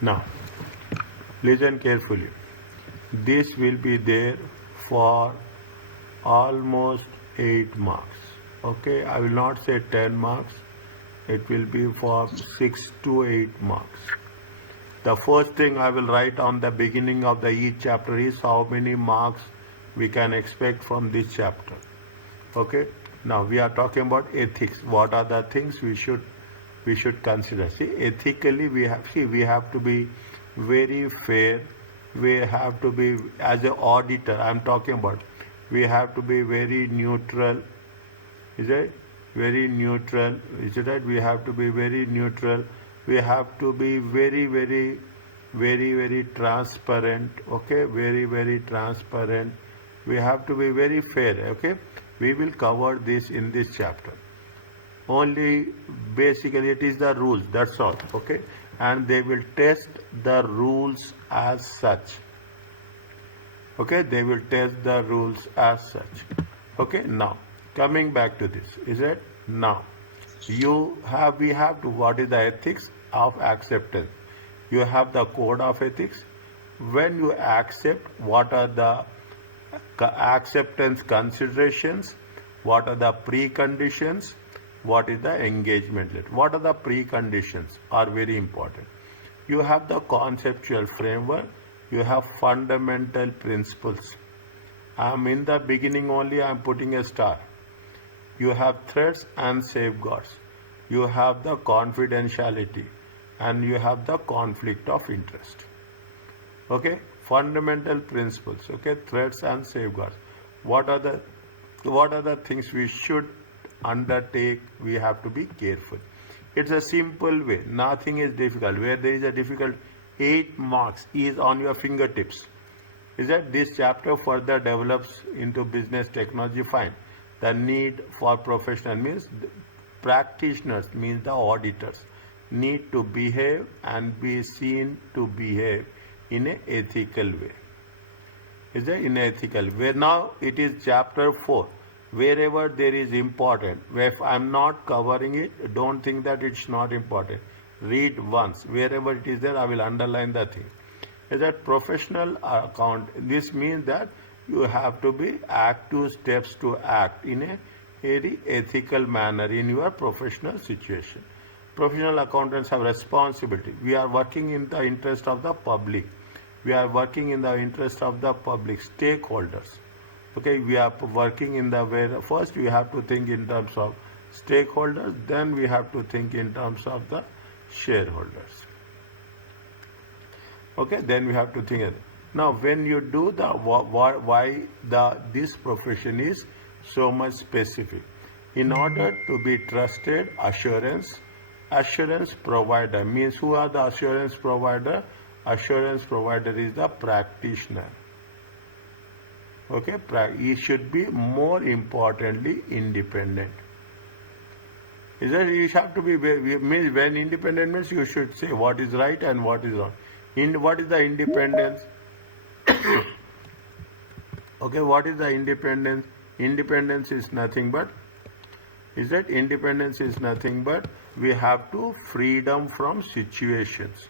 Now, listen carefully. This will be there for almost 8 marks. Okay, I will not say 10 marks. It will be for 6 to 8 marks. The first thing I will write on the beginning of the each chapter is how many marks we can expect from this chapter. Okay. Now we are talking about ethics. What are the things we should consider? See, ethically we have to be very fair. We have to be, as an auditor, I'm talking about, we have to be very neutral. Is it very neutral? Is it right? We have to be very neutral. We have to be very transparent. Okay, very transparent. We have to be very fair. Okay, we will cover this in this chapter. Only basically it is the rules. That's all. Okay, and they will test the rules as such. Okay, they will test the rules as such. Okay, now coming back to this, is it? Now we have to, what is the ethics of acceptance? You have the code of ethics. When you accept, what are the acceptance considerations? What are the preconditions? What is the engagement letter? What are the preconditions are very important. You have the conceptual framework. You have fundamental principles. In the beginning only I am putting a star. You have threats and safeguards. You have the confidentiality and you have the conflict of interest. Okay, fundamental principles. Okay, threats and safeguards. What are the things we should undertake? We have to be careful. It's a simple way. Nothing is difficult. Where there is a difficult, 8 marks is on your fingertips. Is that this chapter further develops into business technology? Fine. The need for professional means practitioners, means the auditors, need to behave and be seen to behave in an ethical way. Is there in an ethical way? Now it is chapter 4. Wherever there is important, if I am not covering it, don't think that it's not important. Read once. Wherever it is there, I will underline the thing. Is that professional account? This means that you have to be active steps to act in a very ethical manner in your professional situation. Professional accountants have responsibility. We are working in the interest of the public. We are working in the interest of the public stakeholders. Okay, we are working in the way, first we have to think in terms of stakeholders, then we have to think in terms of the shareholders. Okay, then we have to think. Now, when you do the why this profession is so much specific, in order to be trusted assurance provider means, who are the assurance provider? Assurance provider is the practitioner. Okay, he should be more importantly independent. Is that you have to be, means when independent means you should say what is right and what is wrong. What is the independence? Okay, what is the independence? Independence is nothing but, independence is nothing but we have to freedom from situations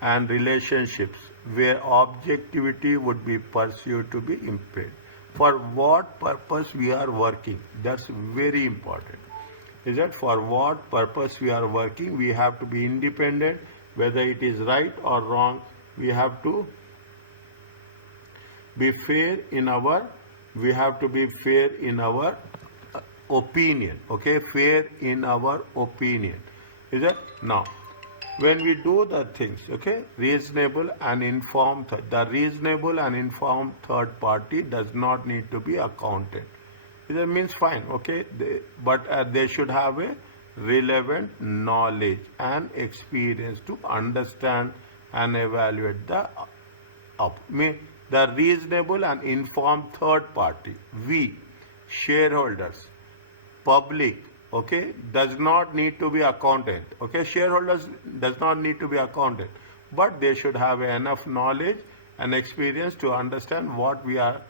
and relationships where objectivity would be perceived to be impaired. For what purpose we are working? That's very important. Is that for what purpose we are working? We have to be independent, whether it is right or wrong. We have to be fair in our, opinion. Okay, fair in our opinion. Is that? Now, when we do the things, okay, reasonable and informed, the reasonable and informed third party does not need to be accountant. That means fine, okay, but they should have a relevant knowledge and experience to understand and evaluate the reasonable and informed third party, we, shareholders, public, okay, does not need to be accountant. Okay, shareholders does not need to be accountant, but they should have enough knowledge and experience to understand what we are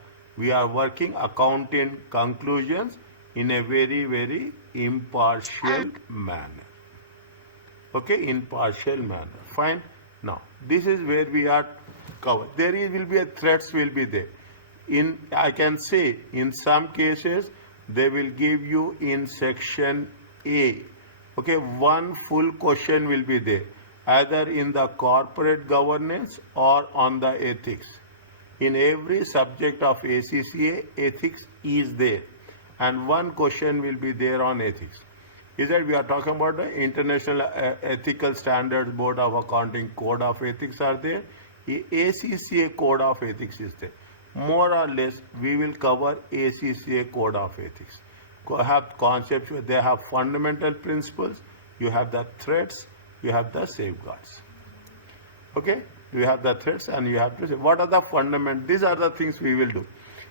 working, accounting conclusions in a very impartial manner. Okay, impartial manner. Fine. Now, this is where we are covered. Will be a threats will be there. I can say in some cases they will give you in section A. Okay, one full question will be there, either in the corporate governance or on the ethics. In every subject of ACCA, ethics is there, and one question will be there on ethics. Is that we are talking about the International Ethical Standards Board of Accounting Code of Ethics are there. The ACCA Code of Ethics is there. More or less, we will cover ACCA Code of Ethics. Have concepts, they have fundamental principles, you have the threats, you have the safeguards. Okay, you have the threats and you have to say what are the fundamental. These are the things we will do.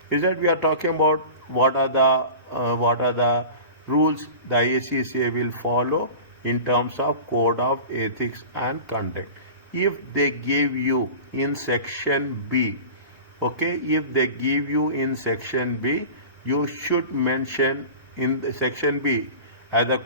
Is that we are talking about what are the rules the ACCA will follow in terms of code of ethics and conduct. If they give you in section B, okay, if they give you in section B, you should mention in the section B as a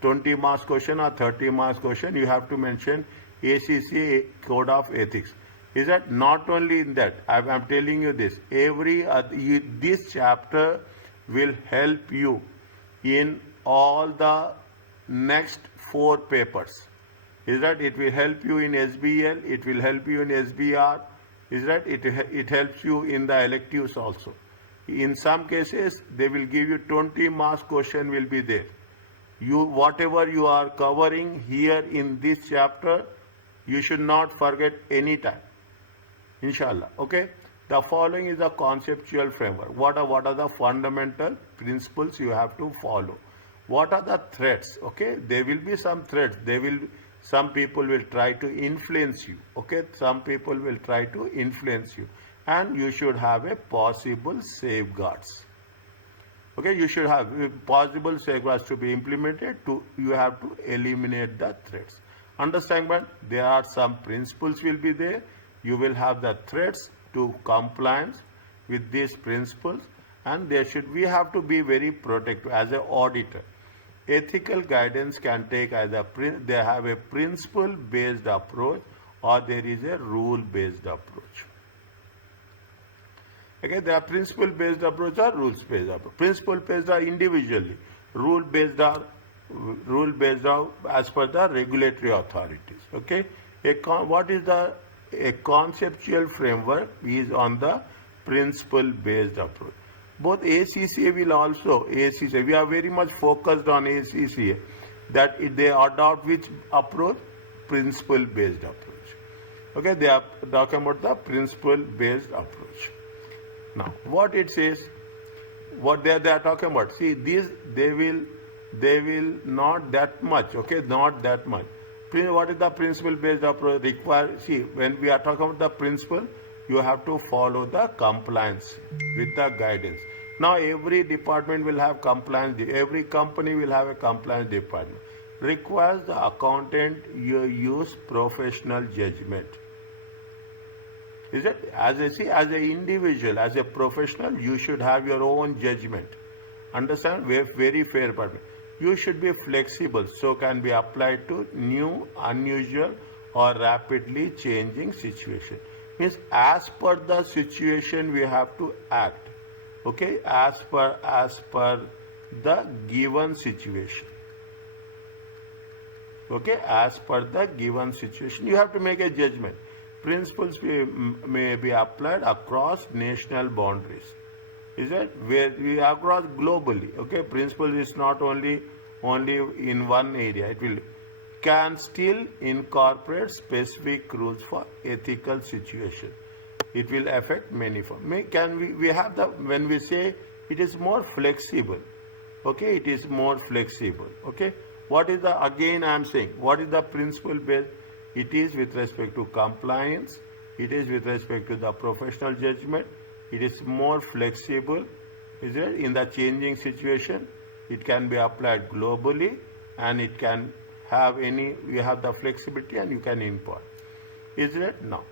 20 marks question or 30 marks question, you have to mention ACCA Code of Ethics. Is that not only in that? I'm telling you this. This chapter will help you in all the next 4 papers. Is that it will help you in SBL, it will help you in SBR. Is that it helps you in the electives also. In some cases, they will give you 20 marks question will be there. Whatever you are covering here in this chapter, you should not forget any time. Inshallah. Okay. The following is a conceptual framework. What are the fundamental principles you have to follow? What are the threats? Okay. There will be some threats. Some people will try to influence you. Okay. Some people will try to influence you. And you should have a possible safeguards. Okay, you should have possible safeguards to be implemented. You have to eliminate the threats. Understand, but there are some principles will be there. You will have the threats to compliance with these principles, and we have to be very protective as an auditor. Ethical guidance can take either they have a principle based approach or there is a rule based approach. Okay, there are principle based approach or rules based approach. Principle based are individually, rule based are as per the regulatory authorities. Okay, what is a conceptual framework is on the principle based approach. Both ACCA we are very much focused on ACCA that they adopt which approach? Principle based approach. Okay, they are talking about the principle based approach. Now, what it says, what they are talking about. See, they will not that much. Okay, not that much. What is the principle based approach require? See, when we are talking about the principle, you have to follow the compliance with the guidance. Now, every department will have compliance. Every company will have a compliance department. Requires the accountant use professional judgment. Is it as an individual, as a professional, you should have your own judgment. Understand? Very fair partner. You should be flexible, so can be applied to new, unusual, or rapidly changing situation. Means as per the situation we have to act. Okay, as per the given situation. Okay, as per the given situation, you have to make a judgment. Principles may be applied across national boundaries. Is it? Where we across globally. Okay, principle is not only in one area. It can still incorporate specific rules for ethical situation. It will affect many forms. We have when we say it is more flexible. Okay, it is more flexible. Okay, what is again I am saying, what is the principle based? It is with respect to compliance, it is with respect to the professional judgment, it is more flexible, is it? In the changing situation, it can be applied globally and it can have you have the flexibility and you can import. Is it? Now,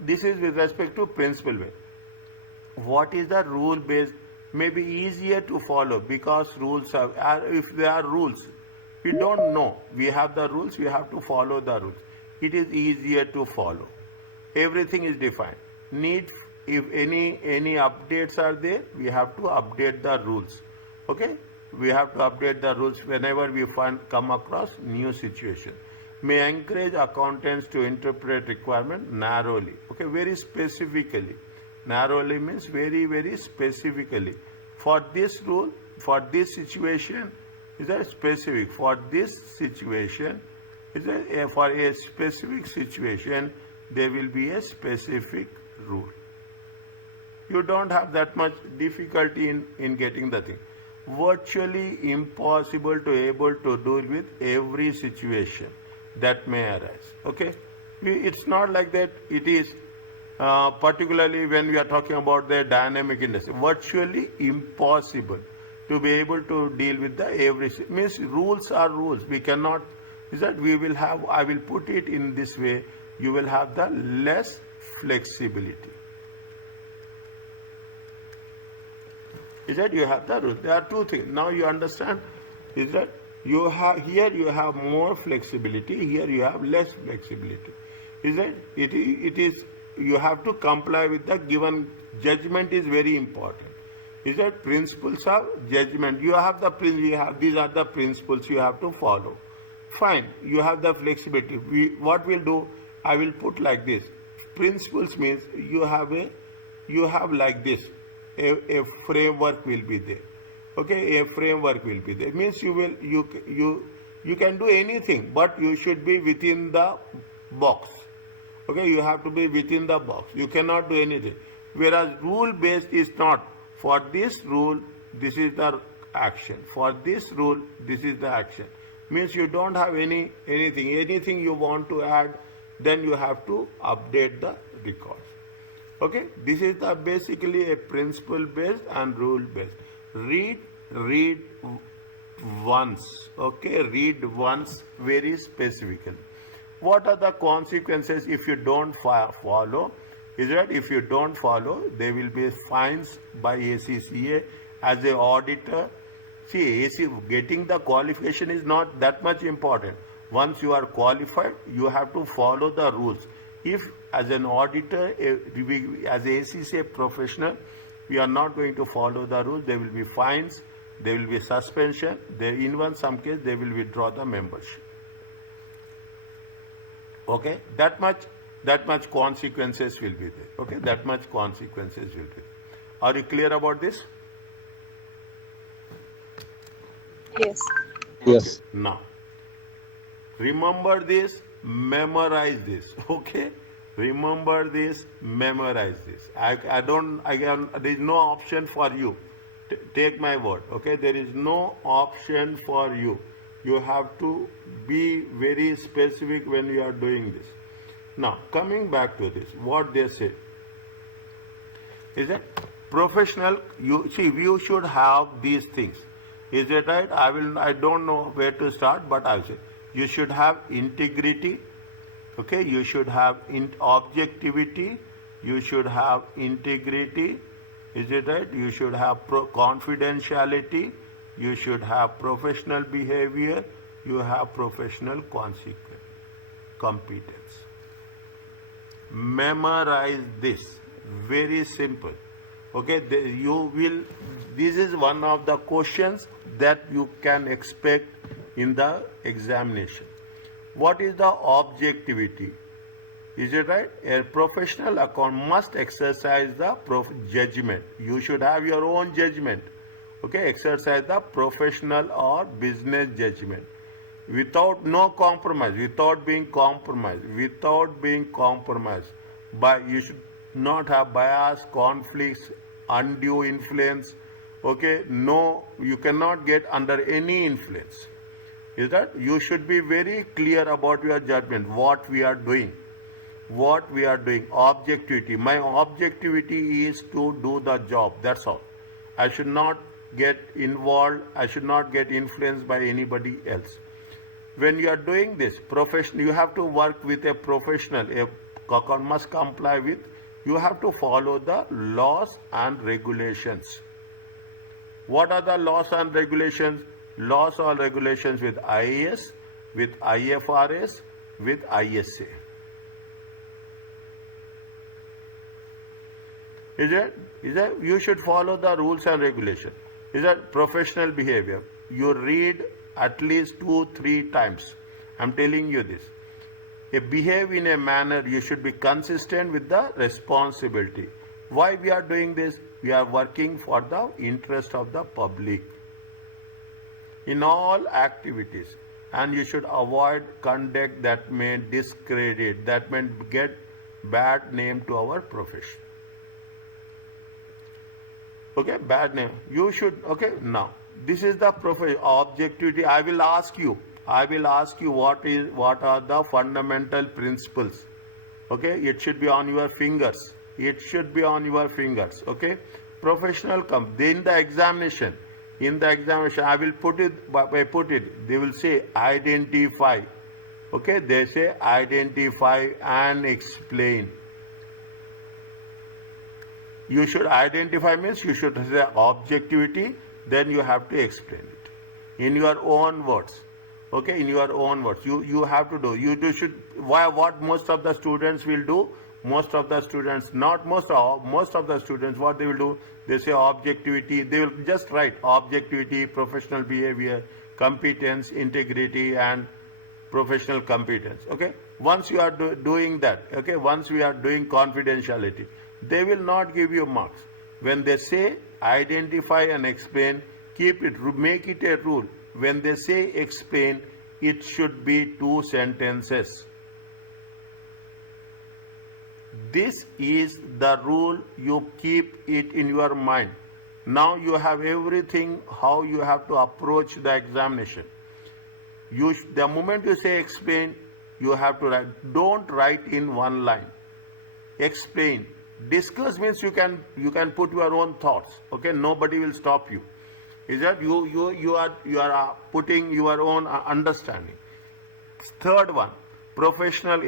this is with respect to principle based. What is the rule based? May be easier to follow because rules if there are rules. We don't know. We have the rules, we have to follow the rules. it is easier to follow. Everything is defined. If any updates are there, we have to update the rules. Okay, we have to update the rules whenever we come across new situation. May encourage accountants to interpret requirement narrowly. Okay, very specifically. Narrowly means very specifically. For this rule, for this situation, is that specific? For this situation, is that for a specific situation, there will be a specific rule. You don't have that much difficulty in getting the thing. Virtually impossible to able to deal with every situation that may arise. Okay, it's not like that. It is particularly when we are talking about the dynamic industry, virtually impossible to be able to deal with the every. Means rules are rules. We cannot. Is that we will have? I will put it in this way. You will have the less flexibility. Is that you have the rule? There are two things. Now you understand. Is that you have here you have more flexibility. Here you have less flexibility. Is that it is you have to comply with the given judgment is very important. Is that principles of judgment? You have the you have these are the principles you have to follow. Fine, you have the flexibility. What we'll do? I will put like this. Principles means you have like this. A framework will be there. Okay, a framework will be there. It means you can do anything, but you should be within the box. Okay, you have to be within the box. You cannot do anything. Whereas rule based is not. For this rule, this is the action. For this rule, this is the action. Means you don't have anything. Anything you want to add, then you have to update the records. Okay, this is the basically a principle based and rule based. Read once. Okay, read once very specifically. What are the consequences if you don't follow? Is that if you don't follow, there will be fines by ACCA as an auditor. See, getting the qualification is not that much important. Once you are qualified, you have to follow the rules. If as an auditor, as a ACCA professional, we are not going to follow the rules, there will be fines, there will be suspension, in some case, they will withdraw the membership. Okay, that much consequences will be there. Okay, that much consequences will be there. Are you clear about this? Yes. Yes. Now, remember this, memorize this. Okay, remember this, memorize this. There is no option for you. Take my word. Okay, there is no option for you. You have to be very specific when you are doing this. Now, coming back to this, what they say is that professional. You should have these things. Is it right? I don't know where to start, but I'll say you should have integrity. Okay, you should have objectivity. You should have integrity. Is it right? You should have confidentiality. You should have professional behavior. You have professional competence. Memorize this. Very simple. Okay, this is one of the questions that you can expect in the examination. What is the objectivity? Is it right? A professional account must exercise the judgment. You should have your own judgment. Okay, exercise the professional or business judgment without no compromise, without being compromised. But you should not have bias, conflicts, undue influence. Okay, no, you cannot get under any influence. Is that you should be very clear about your judgment, what we are doing. Objectivity. My objectivity is to do the job. That's all. I should not get involved. I should not get influenced by anybody else. When you are doing this, you have to work with a professional. A account must comply with. You have to follow the laws and regulations. What are the laws and regulations? Laws or regulations with IAS, with IFRS, with ISA. Is it? You should follow the rules and regulation. Is that professional behavior? You read at least 2-3 times. I'm telling you this. Behave in a manner, you should be consistent with the responsibility. Why we are doing this? We are working for the interest of the public in all activities, and you should avoid conduct that may discredit, that may get bad name to our profession. Okay, bad name. You should, okay, now, this is the objectivity. I will ask you what are the fundamental principles. Okay, it should be on your fingers. It should be on your fingers. Okay, professional in the examination, I will put it, they will say identify. Okay, they say identify and explain. You should identify means you should say objectivity, then you have to explain it in your own words. Okay, in your own words. You have to do. What most of the students will do? Most of the students, most of the students, what they will do? They say objectivity. They will just write objectivity, professional behavior, competence, integrity, and professional competence. Okay. Once you are doing that, okay. Once we are doing confidentiality, they will not give you marks. When they say identify and explain, make it a rule. When they say explain, it should be 2 sentences. This is the rule. You keep it in your mind. Now you have everything, how you have to approach the examination. The moment you say explain, you have to write. Don't write in one line. Explain. Discuss means you can put your own thoughts. Okay, nobody will stop you. Is that you are putting your own understanding. Third one, professional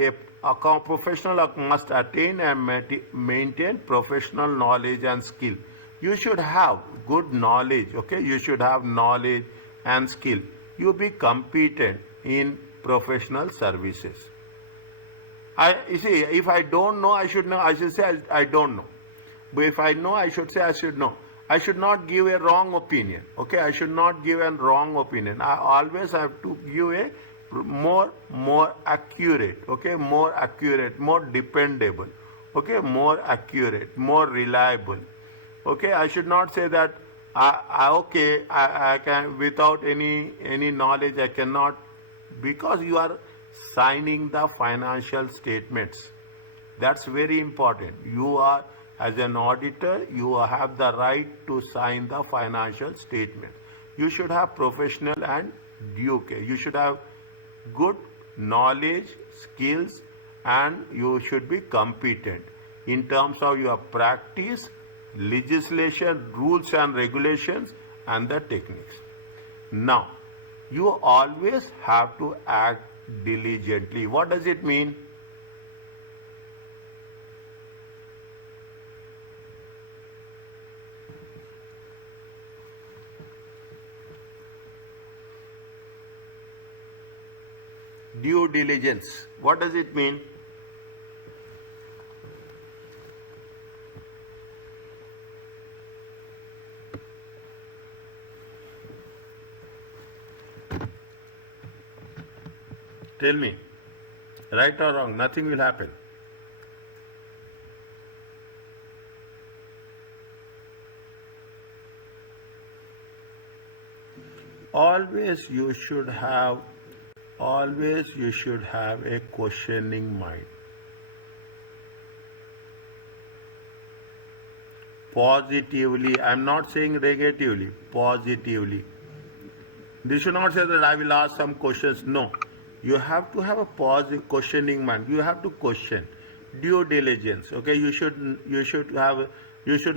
must attain and maintain professional knowledge and skill. You should have good knowledge. Okay, you should have knowledge and skill. You be competent in professional services. You see, if I don't know, I should know. I should say I don't know. But if I know, I should say I should know. I should not give a wrong opinion. Okay, I should not give a wrong opinion. I always have to give a more accurate. Okay, more accurate, more dependable. Okay, more accurate, more reliable. Okay, I should not say that I can without any knowledge I cannot, because you are signing the financial statements. That's very important. You are, as an auditor, you have the right to sign the financial statement. You should have professional and due care. You should have good knowledge, skills, and you should be competent in terms of your practice, legislation, rules and regulations, and the techniques. Now, you always have to act diligently. What does it mean? Due diligence. What does it mean? Tell me, right or wrong, nothing will happen. Always you should have a questioning mind. Positively, I'm not saying negatively, positively. You should not say that I will ask some questions. No. You have to have a positive questioning mind. You have to question. Due diligence. Okay, you should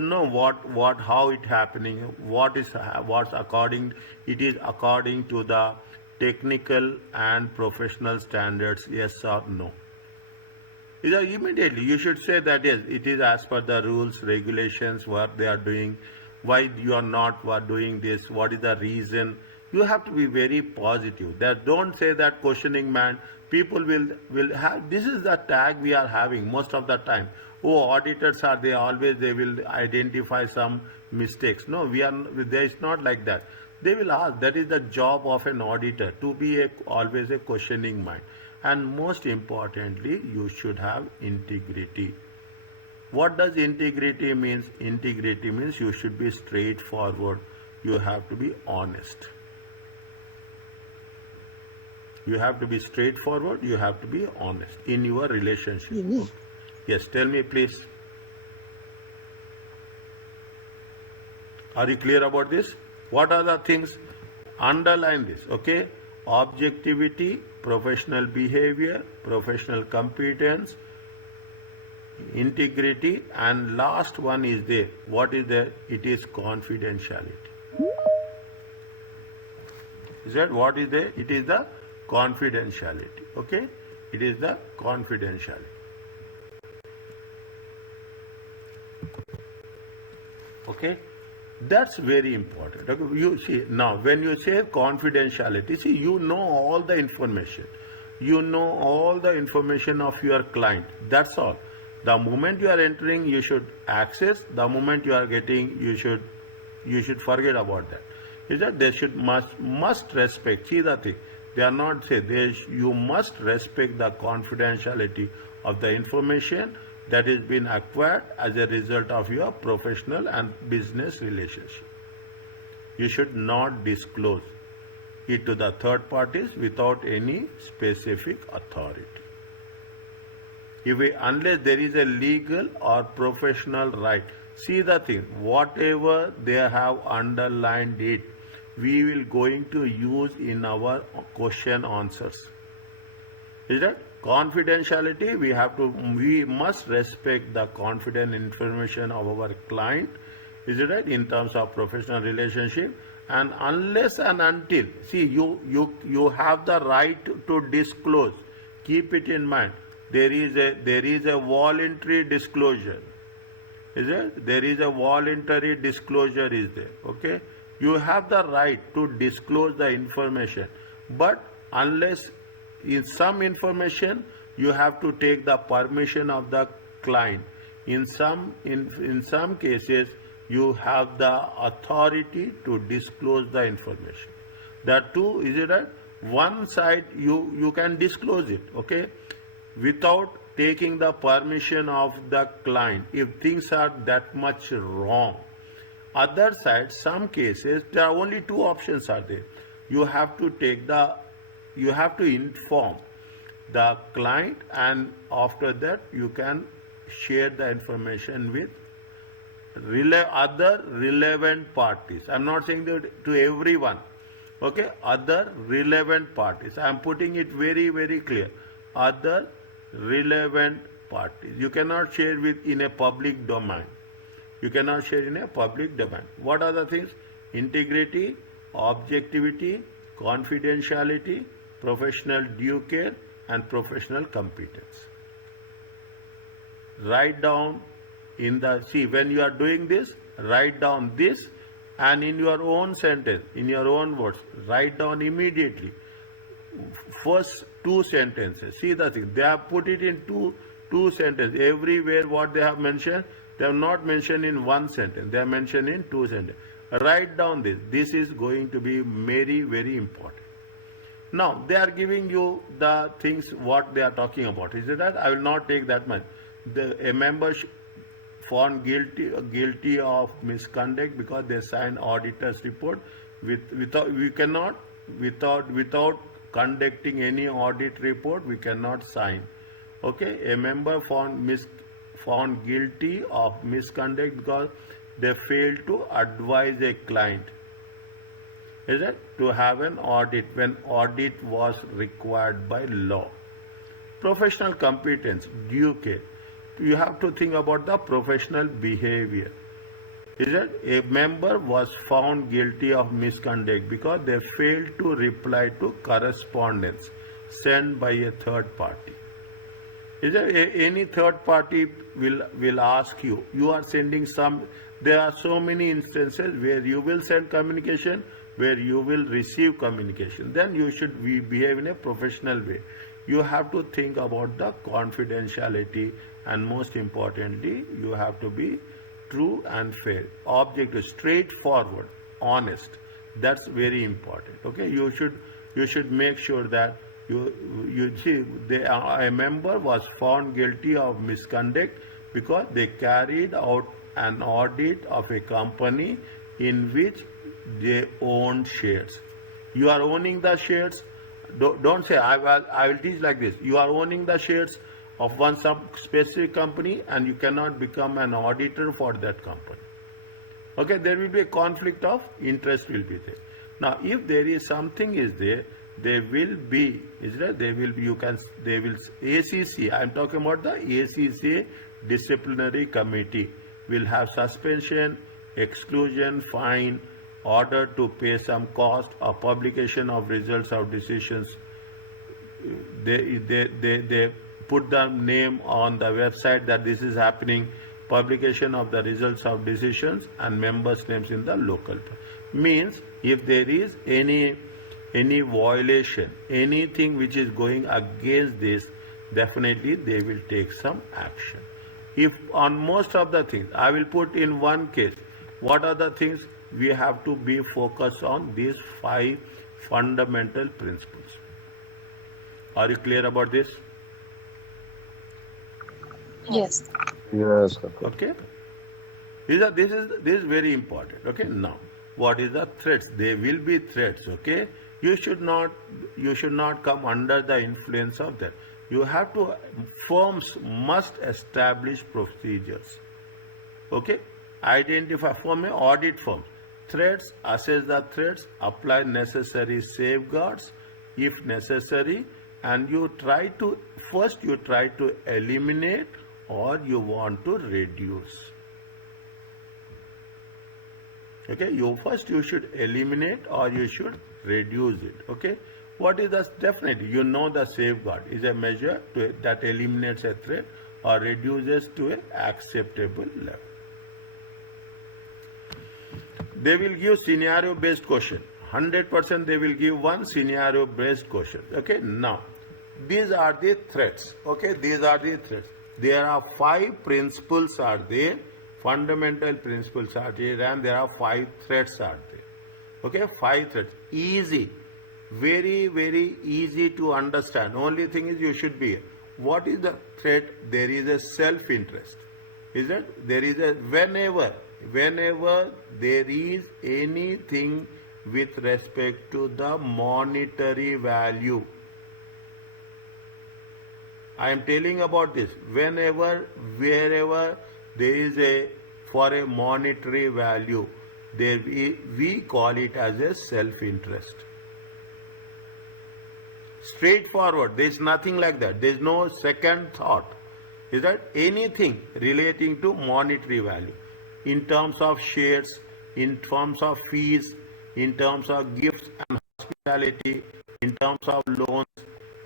know how it happening, what's according, it is according to the technical and professional standards, yes or no. Immediately you should say that yes, it is as per the rules, regulations, what they are doing, why you are not doing this, what is the reason. You have to be very positive. Don't say that questioning mind, People will have, this is the tag we are having most of the time. Oh, auditors are, they will identify some mistakes. No, there is not like that. They will ask. That is the job of an auditor, to be always a questioning mind. And most importantly, you should have integrity. What does integrity means? Integrity means you should be straightforward. You have to be honest. You have to be straightforward. You have to be honest in your relationship. Okay. Yes, tell me please. Are you clear about this? What are the things? Underline this, okay? Objectivity, professional behavior, professional competence, integrity, and last one is there. What is there? It is confidentiality. Is that what is there? It is the confidentiality, okay? It is the confidentiality. Okay? That's very important. Okay? You see, now when you say confidentiality, see, you know all the information. You know all the information of your client. That's all. The moment you are entering, you should access. The moment you are getting, you should forget about that. Is that they should must respect. See the thing. They are not say you must respect the confidentiality of the information that is being acquired as a result of your professional and business relationship. You should not disclose it to the third parties without any specific authority. Unless there is a legal or professional right. See the thing, whatever they have underlined it, we will going to use in our question answers. Is that? Confidentiality, we must respect the confidential information of our client, is it right, in terms of professional relationship. And unless and until, see, you have the right to disclose. Keep it in mind. There is a voluntary disclosure. Is it? There is a voluntary disclosure is there. Okay? You have the right to disclose the information, but unless in some information you have to take the permission of the client. In some cases you have the authority to disclose the information. That too, is it right? One side you can disclose it, okay, without taking the permission of the client if things are that much wrong. Other side, some cases there are only two options are there. You have to inform the client, and after that you can share the information with other relevant parties. I am not saying that to everyone. Okay, other relevant parties. I am putting it very, very clear. Other relevant parties. You cannot share in a public domain. You cannot share in a public domain. What are the things? Integrity, objectivity, confidentiality, professional due care, and professional competence. Write down when you are doing this, write down this, and in your own sentence, in your own words, write down immediately first two sentences. See the thing, they have put it in two sentences. Everywhere what they have mentioned, they have not mentioned in one sentence, they have mentioned in two sentences. Write down this. This is going to be very, very important. Now, they are giving you the things what they are talking about. Is it that? I will not take that much. A member found guilty of misconduct because they signed auditor's report. Without conducting any audit report, we cannot sign. Okay, a member found guilty of misconduct because they failed to advise a client. Is it? To have an audit when audit was required by law. Professional competence, due care. You have to think about the professional behavior. Is it? A member was found guilty of misconduct because they failed to reply to correspondence sent by a third party. Is there any third party will ask you? You are sending some. There are so many instances where you will send communication, where you will receive communication. Then you should behave in a professional way. You have to think about the confidentiality, and most importantly, you have to be true and fair, objective, straightforward, honest. That's very important. Okay, you should make sure that you see a member was found guilty of misconduct because they carried out an audit of a company in which they owned shares. You are owning the shares. Don't say I will teach like this. You are owning the shares of some specific company, and you cannot become an auditor for that company. Okay, there will be a conflict of interest will be there. Now, if there is something is there will be, is there? They will be. They will. ACCA. I am talking about the ACCA disciplinary committee will have suspension, exclusion, fine, order to pay some cost, or publication of results of decisions. They put the name on the website that this is happening, publication of the results of decisions and members' names in the local. Means if there is any violation, anything which is going against this, definitely they will take some action. If on most of the things, I will put in one case, what are the things we have to be focused on? These 5 fundamental principles. Are you clear about this? Yes. Yes, sir. Okay. This is very important. Okay. Now, what is the threats? There will be threats. Okay. You should not come under the influence of that. You have to, firms must establish procedures. Okay. Identify from an audit firm threats, assess the threats, apply necessary safeguards if necessary, and you try to eliminate or you want to reduce. Okay, you should eliminate or you should reduce it. Okay, what is the, definitely you know the safeguard is a measure that eliminates a threat or reduces to an acceptable level. They will give scenario based question. 100% they will give one scenario based question. Okay, now these are the threats. Okay, these are the threats. There are 5 principles are there, fundamental principles are there, and there are 5 threats are there. Okay, 5 threats. Easy, very, very easy to understand. Only thing is you should be, what is the threat? There is a self-interest. Is it? There is a, whenever there is anything with respect to the monetary value, I am telling about this. Wherever there is for a monetary value, we call it as a self-interest. Straightforward. There is nothing like that. There is no second thought. Is that anything relating to monetary value, in terms of shares, in terms of fees, in terms of gifts and hospitality, in terms of loans,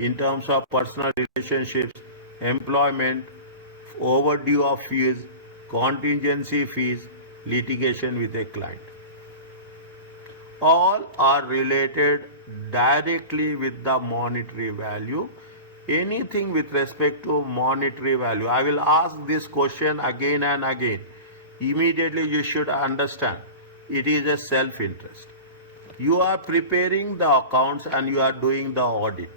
in terms of personal relationships, employment, overdue of fees, contingency fees, litigation with a client. All are related directly with the monetary value. Anything with respect to monetary value, I will ask this question again and again. Immediately you should understand it is a self-interest. You are preparing the accounts and you are doing the audit.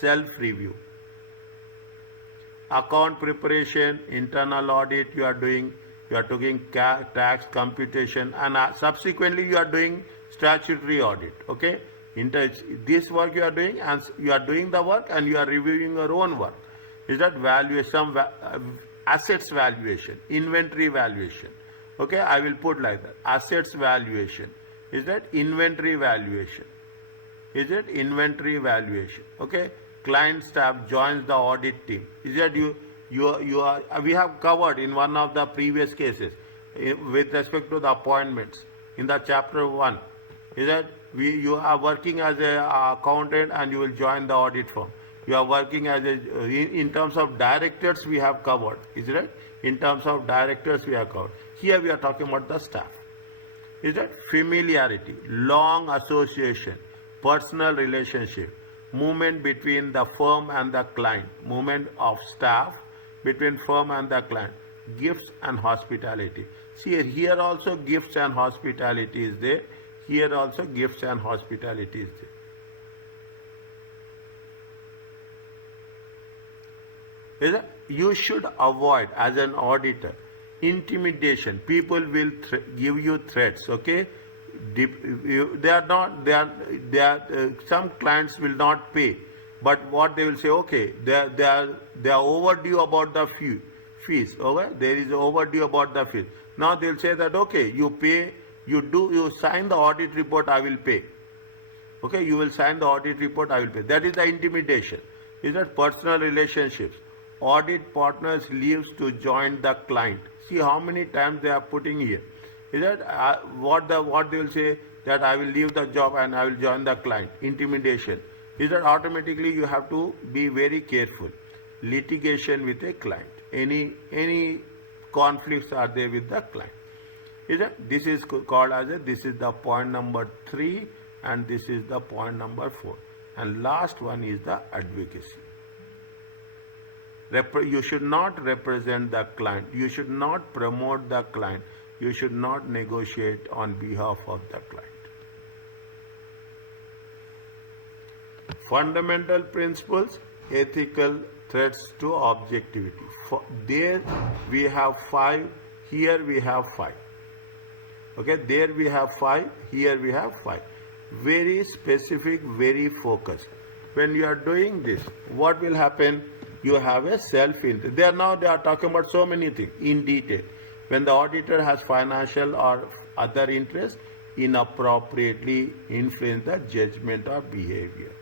Self-review. Account preparation, internal audit you are doing tax computation, and subsequently you are doing statutory audit. Okay, this work you are doing, and you are doing the work and you are reviewing your own work. Is that valuation, assets valuation, inventory valuation. Okay, I will put like that. Assets valuation. Is that inventory valuation? Is it inventory valuation? Okay, client staff joins the audit team. Is that you are, we have covered in one of the previous cases with respect to the appointments in the chapter 1. Is that you are working as a accountant and you will join the audit firm. You are working as a, in terms of directors we have covered. Is it right? In terms of directors we have covered. Here we are talking about the staff. Is that familiarity, long association, personal relationship, movement between the firm and the client, movement of staff between firm and the client, gifts and hospitality. See, here also gifts and hospitality is there. Here also gifts and hospitality is there. Is it? You should avoid, as an auditor, intimidation. People will give you threats. Okay, they are not. They are. Some clients will not pay, but what they will say, okay, they are overdue about the fees. Okay, there is overdue about the fees. Now they will say that, okay, you pay. You sign the audit report, I will pay. Okay, you will sign the audit report, I will pay. That is the intimidation. Is that personal relationships? Audit partners leaves to join the client. See how many times they are putting here. Is that what they will say, that I will leave the job and I will join the client? Intimidation. Is that automatically you have to be very careful. Litigation with a client. Any conflicts are there with the client? Is that this is called as this is the point number 3 and this is the point number 4. And last one is the advocacy. You should not represent the client. You should not promote the client. You should not negotiate on behalf of the client. Fundamental principles, ethical threats to objectivity. There we have 5, here we have 5. Okay, there we have 5, here we have 5. Very specific, very focused. When you are doing this, what will happen? You have a self-interest. They are talking about so many things in detail. When the auditor has financial or other interest, inappropriately influence the judgment or behavior.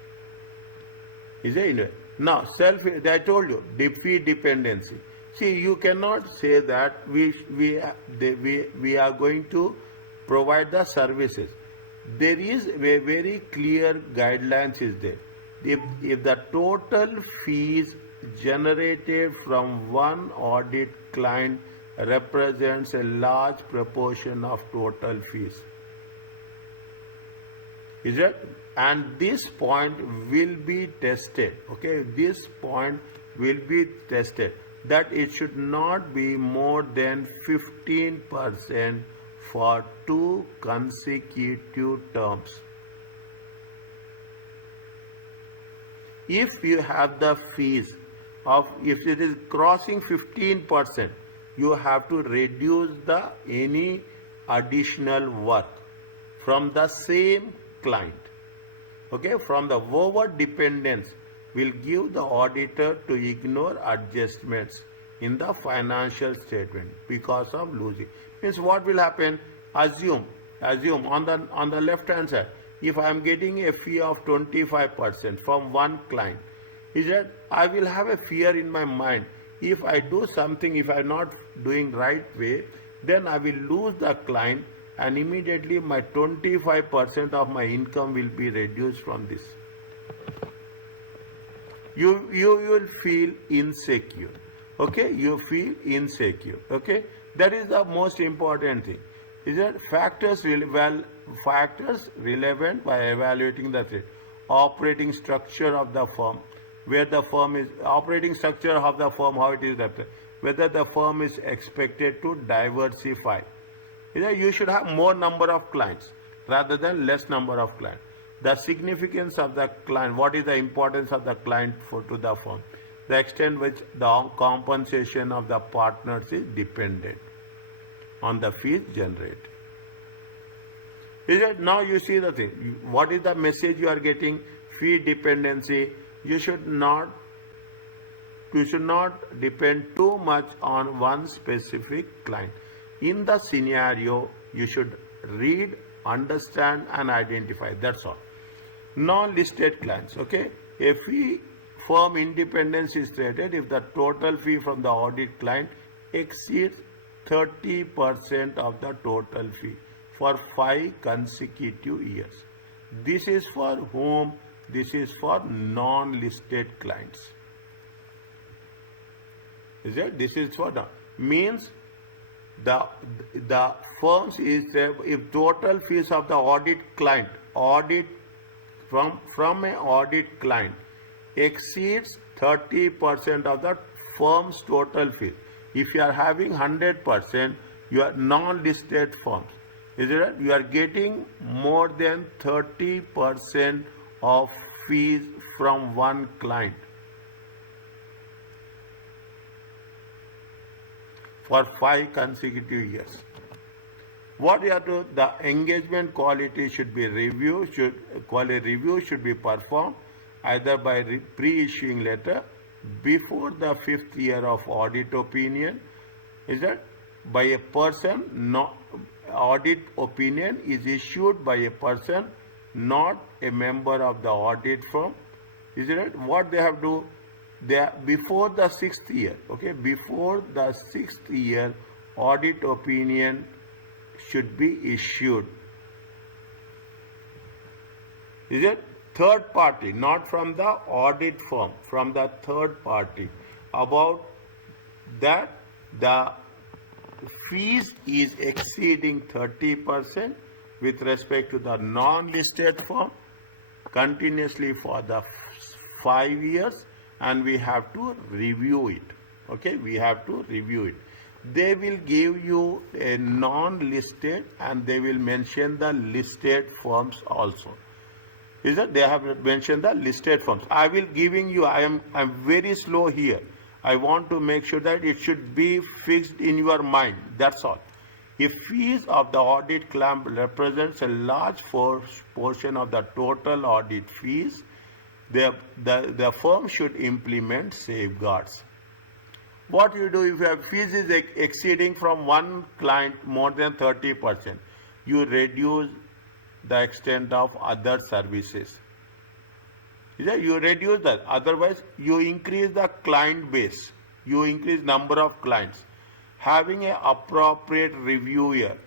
Is it? Now, I told you, fee dependency. See, you cannot say that we are going to provide the services. There is a very clear guidelines is there. If the total fees generated from one audit client represents a large proportion of total fees. Is it? And this point will be tested. Okay, this point will be tested, that it should not be more than 15% for 2 consecutive terms. If you have the fees if it is crossing 15%, you have to reduce any additional work from the same client. Okay, from the over dependence will give the auditor to ignore adjustments in the financial statement because of losing. Means what will happen? Assume on the left hand side, if I am getting a fee of 25% from one client, is that I will have a fear in my mind. If I do something, if I am not doing right way, then I will lose the client and immediately my 25% of my income will be reduced from this. You will feel insecure. Okay, you feel insecure. Okay, that is the most important thing. Is that factors relevant by evaluating the operating structure of the firm, where the firm is operating structure of the firm, how it is that, whether the firm is expected to diversify. You should have more number of clients rather than less number of clients. The significance of the client, what is the importance of the client to the firm, the extent which the compensation of the partners is dependent on the fees generated. Is it? Now you see the thing. What is the message you are getting? Fee dependency. You should not depend too much on one specific client. In the scenario, you should read, understand and identify. That's all. Non-listed clients. Okay. A fee firm independence is stated if the total fee from the audit client exceeds 30% of the total fee for 5 consecutive years. This is for whom? This is for non-listed clients. Is it? This is for means the firms is if total fees of the audit from an audit client exceeds 30% of the firm's total fee. If you are having 100%, you are non-listed firms. Is it right? You are getting more than 30% of fees from one client for 5 consecutive years. What you have to, the engagement quality should be reviewed, quality review should be performed either by pre-issuing letter before the 5th year of audit opinion. Is that by a person, not audit opinion is issued by a person, not a member of the audit firm. Is it right? What they have to, they before the 6th year, okay, before the 6th year, audit opinion should be issued. Is it? Third party, not from the audit firm, from the third party, about that the fees is exceeding 30% with respect to the non-listed firm continuously for the 5 years, and we have to review it. Okay, we have to review it. They will give you a non-listed and they will mention the listed firms also. Is that they have mentioned the listed firms. I will giving you, I'm very slow here. I want to make sure that it should be fixed in your mind. That's all. If fees of the audit claim represents a large portion of the total audit fees, the firm should implement safeguards. What you do if your fees is exceeding from one client more than 30%, you reduce the extent of other services. You reduce that. Otherwise, you increase the client base. You increase number of clients. Having an appropriate reviewer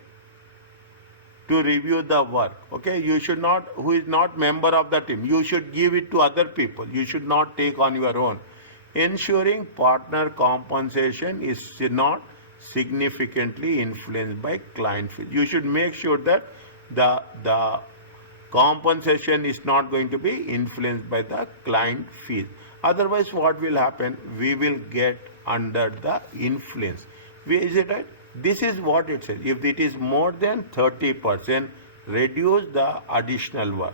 to review the work. Okay, you should not, who is not member of the team, you should give it to other people. You should not take on your own. Ensuring partner compensation is not significantly influenced by client fees. You should make sure that the compensation is not going to be influenced by the client fees. Otherwise, what will happen? We will get under the influence. Is it right? This is what it says. If it is more than 30%, reduce the additional work.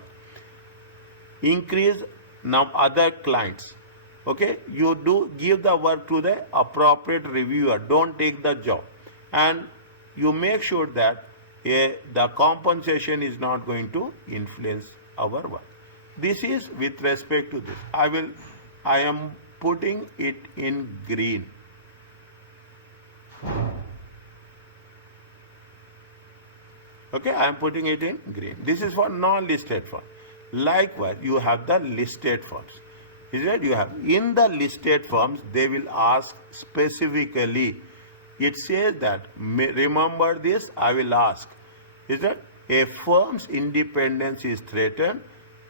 Increase other clients. Okay, you do give the work to the appropriate reviewer. Don't take the job, and you make sure that the compensation is not going to influence our work. This is with respect to this. I am putting it in green. Okay, I am putting it in green. This is for non-listed firms. Likewise, you have the listed firms. Is that you have in the listed firms, they will ask specifically. It says that, remember this, I will ask, is that a firm's independence is threatened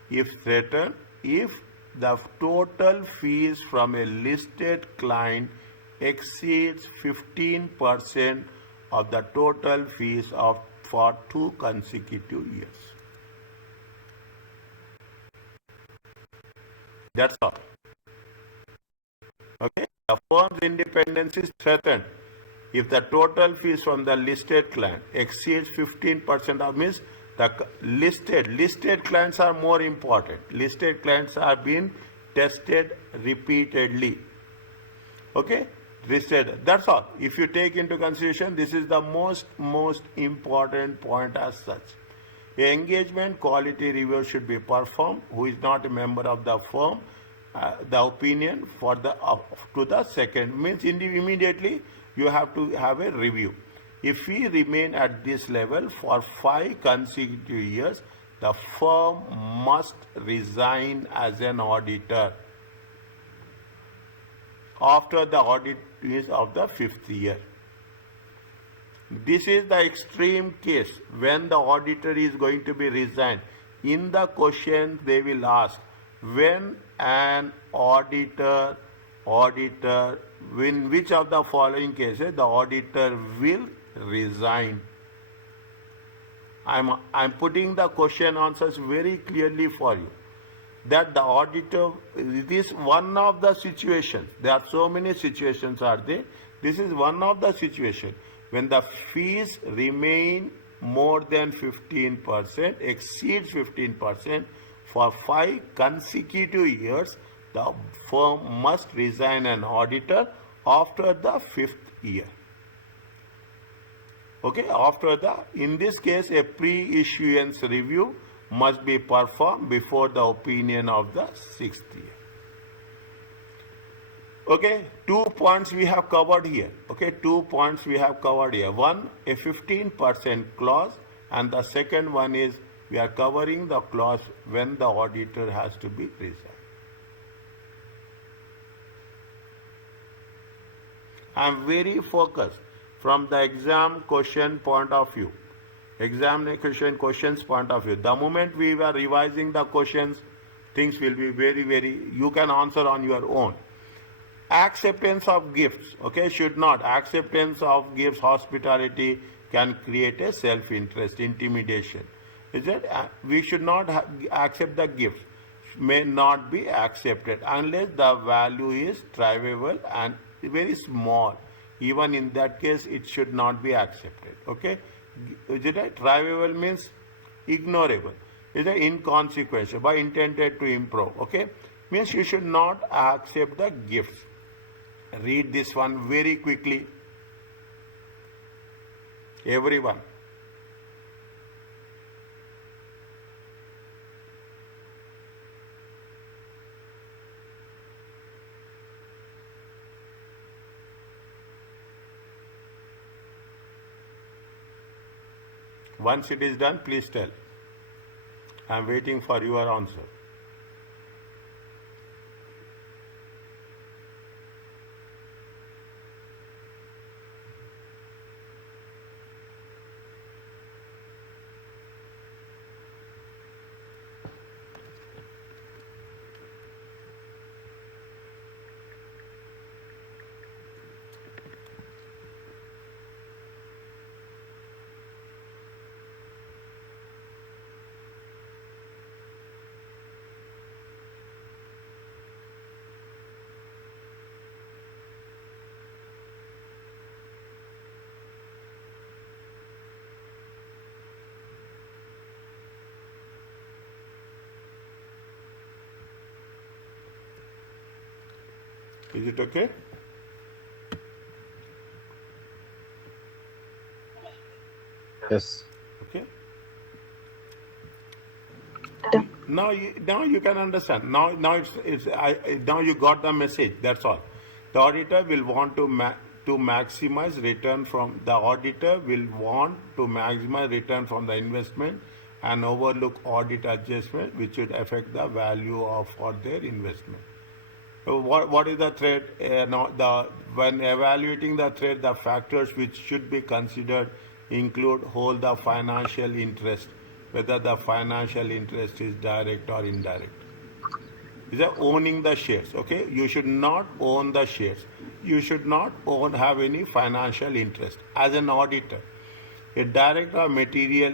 if the total fees from a listed client exceeds 15% of the total fees for 2 consecutive years. That's all. Okay, the firm's independence is threatened if the total fees from the listed client exceeds 15% of, means the listed clients are more important. Listed clients are being tested repeatedly. Okay, listed. That's all. If you take into consideration, this is the most important point as such. A engagement quality review should be performed. Who is not a member of the firm, the opinion for the to the second, means immediately you have to have a review. If we remain at this level for 5 consecutive years, the firm must resign as an auditor after the audit is of the 5th year. This is the extreme case when the auditor is going to be resigned. In the question they will ask, when an auditor, in which of the following cases the auditor will resign? I'm putting the question answers very clearly for you. that the auditor, it is one of the situations. There are so many situations are there. This is one of the situations. When the fees remain more than 15%, exceeds 15% for 5 consecutive years, the firm must resign an auditor after the 5th year. Okay, in this case, a pre-issuance review must be performed before the opinion of the 6th year. Okay, 2 points we have covered here. Okay, 2 points we have covered here. One, a 15% clause, and the second one is we are covering the clause when the auditor has to be resigned. I am very focused from the exam question point of view. Examination questions point of view. The moment we were revising the questions, things will be very, you can answer on your own. Acceptance of gifts, okay, should not. Acceptance of gifts, hospitality can create a self-interest, intimidation. Is it? We should not accept the gifts. May not be accepted unless the value is trivial and very small. Even in that case, it should not be accepted. Okay? Is it right? Trivial means ignorable. Is it inconsequential, by intended to improve. Okay? Means you should not accept the gifts. Read this one very quickly. Everyone. Once it is done, please tell. I am waiting for your answer. Is it okay? Yes. Okay. Now you can understand. Now you got the message. That's all. The auditor will want to maximize return from the investment and overlook audit adjustment which would affect the value for their investment. So what is the threat? When evaluating the threat, the factors which should be considered include hold the financial interest, whether the financial interest is direct or indirect. Is that owning the shares? Okay, you should not own the shares. You should not have any financial interest as an auditor. A direct or material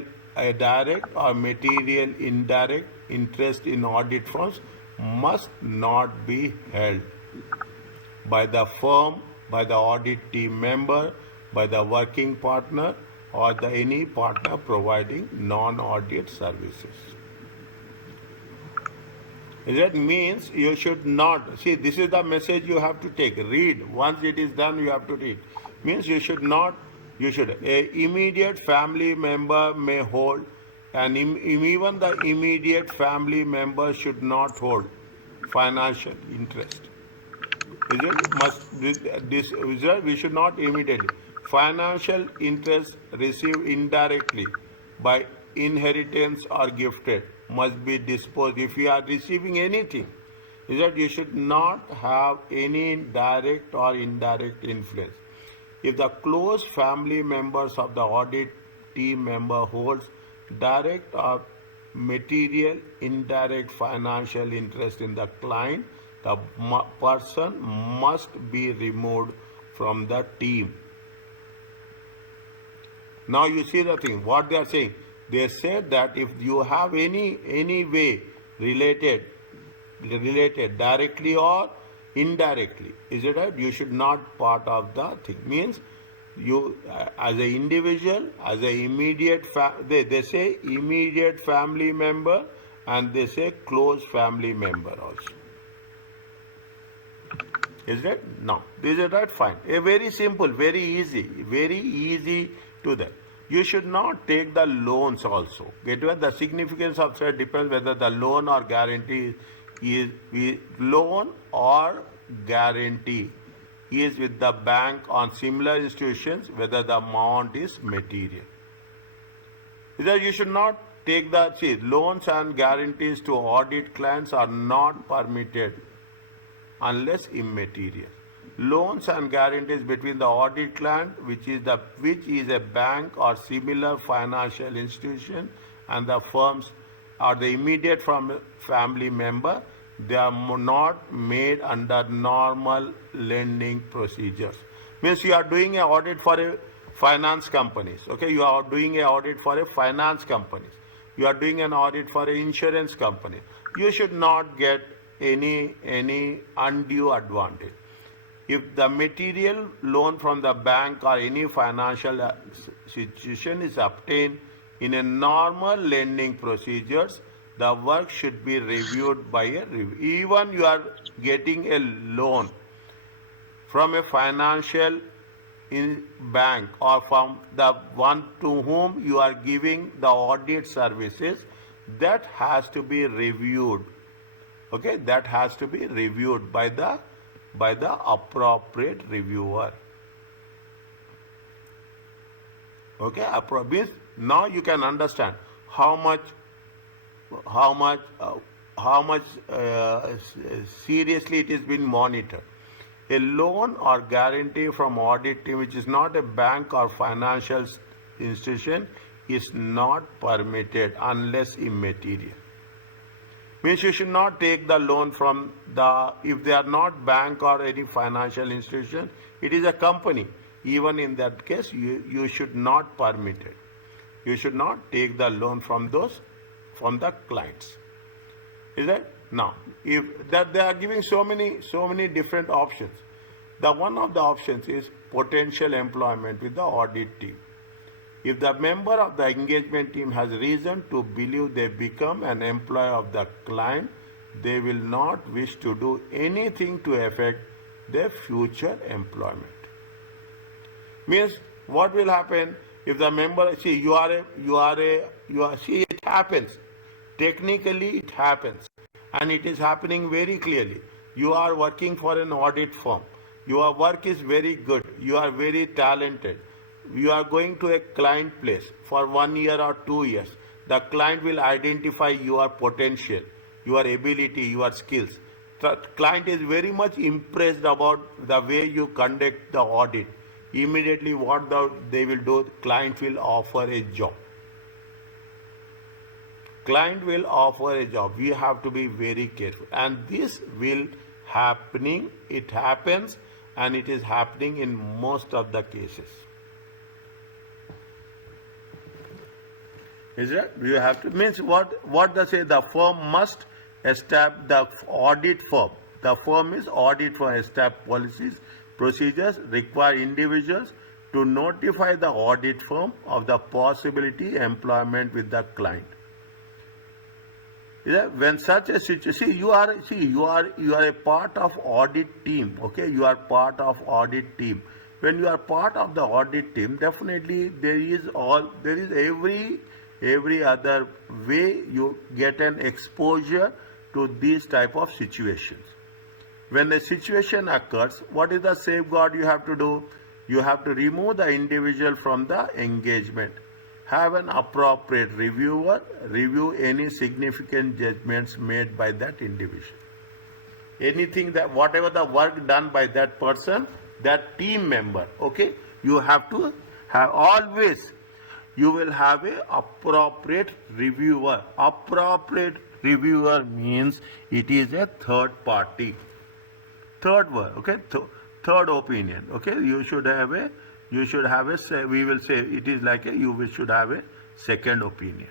indirect interest in audit firms must not be held by the firm, by the audit team member, by the working partner, or any partner providing non-audit services. That means you should not, see, this is the message you have to take. Read. Once it is done, you have to read. Means you should not, a immediate family member may hold, and even the immediate family member should not hold financial interest. We should not immediately. Financial interest received indirectly by inheritance or gifted must be disposed. If you are receiving anything, you should not have any direct or indirect influence. If the close family members of the audit team member holds direct or material indirect financial interest in the client, the person must be removed from the team. Now you see the thing, what they are saying. They said that if you have any way related related directly or indirectly. Is it right? You should not part of the thing. Means you as an individual, as an immediate they say immediate family member and they say close family member also. Is that? No. Is it right? Fine. A very simple, very easy to that. You should not take the loans also. Get what? The significance of that depends whether the loan or guarantee is loan or guarantee is with the bank on similar institutions, whether the amount is material. Is that you should not take the loans and guarantees to audit clients are not permitted unless immaterial. Loans and guarantees between the audit client, which is a bank or similar financial institution, and the firms or the immediate family member, they are not made under normal lending procedures. Means you are doing an audit for a finance companies. Okay, you are doing an audit for a finance companies. You are doing an audit for an insurance company. You should not get any undue advantage. If the material loan from the bank or any financial institution is obtained in a normal lending procedures, the work should be reviewed by a review. Even you are getting a loan from a financial bank or from the one to whom you are giving the audit services, that has to be reviewed. Okay, that has to be reviewed by the appropriate reviewer. Okay, means now you can understand how much seriously it is being monitored. A loan or guarantee from audit team, which is not a bank or financial institution, is not permitted unless immaterial. Means you should not take the loan from if they are not bank or any financial institution, it is a company. Even in that case, you should not permit it. You should not take the loan from the clients. Is that? Now, if that they are giving so many different options. The one of the options is potential employment with the audit team. If the member of the engagement team has reason to believe they become an employee of the client, they will not wish to do anything to affect their future employment. Means what will happen if the member, see it happens. Technically it happens. And it is happening very clearly. You are working for an audit firm. Your work is very good. You are very talented. You are going to a client place for 1 year or 2 years. The client will identify your potential, your ability, your skills. The client is very much impressed about the way you conduct the audit. Immediately what they will do, client will offer a job. Client will offer a job. We have to be very careful. And this will happening, it happens, and it is happening in most of the cases. Is it? You have to, means what they say, the firm must establish, the audit firm. The firm is audit firm, establish policies, procedures, require individuals to notify the audit firm of the possibility employment with the client. When such a situation, you are a part of audit team. Okay, you are part of audit team. When you are part of the audit team, definitely there is every other way you get an exposure to these type of situations. When a situation occurs, what is the safeguard you have to do? You have to remove the individual from the engagement. Have an appropriate reviewer review any significant judgments made by that individual. Anything that, whatever the work done by that person, that team member, okay, you have to have always, you will have a appropriate reviewer. Appropriate reviewer means it is a third party. Third one, okay, third opinion, okay, you should have a, we will say it is like you should have a second opinion.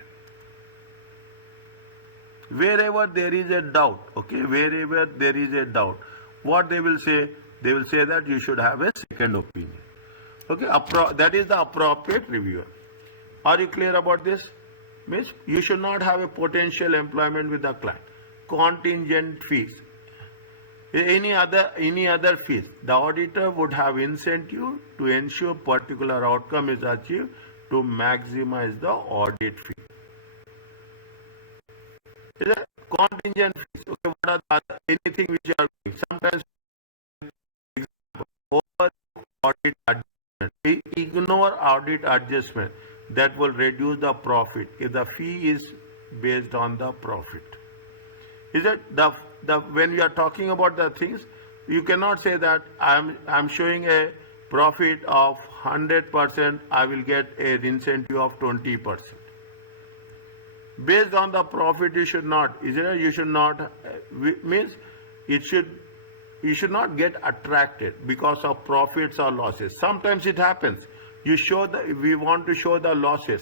Wherever there is a doubt, okay, wherever there is a doubt, what they will say? They will say that you should have a second opinion. Okay, that is the appropriate reviewer. Are you clear about this? Means you should not have a potential employment with the client. Contingent fees. Any other fees. The auditor would have incentive to ensure particular outcome is achieved to maximize the audit fee. Is it contingent fees? Okay, what are the other, anything which you are doing? Sometimes, over audit adjustment. Ignore audit adjustment. That will reduce the profit if the fee is based on the profit. Is it the when we are talking about the things, you cannot say that I'm showing a profit of 100%, I will get an incentive of 20%. Based on the profit, you should not. Is it? You should not. Means it should. You should not get attracted because of profits or losses. Sometimes it happens. You show we want to show the losses.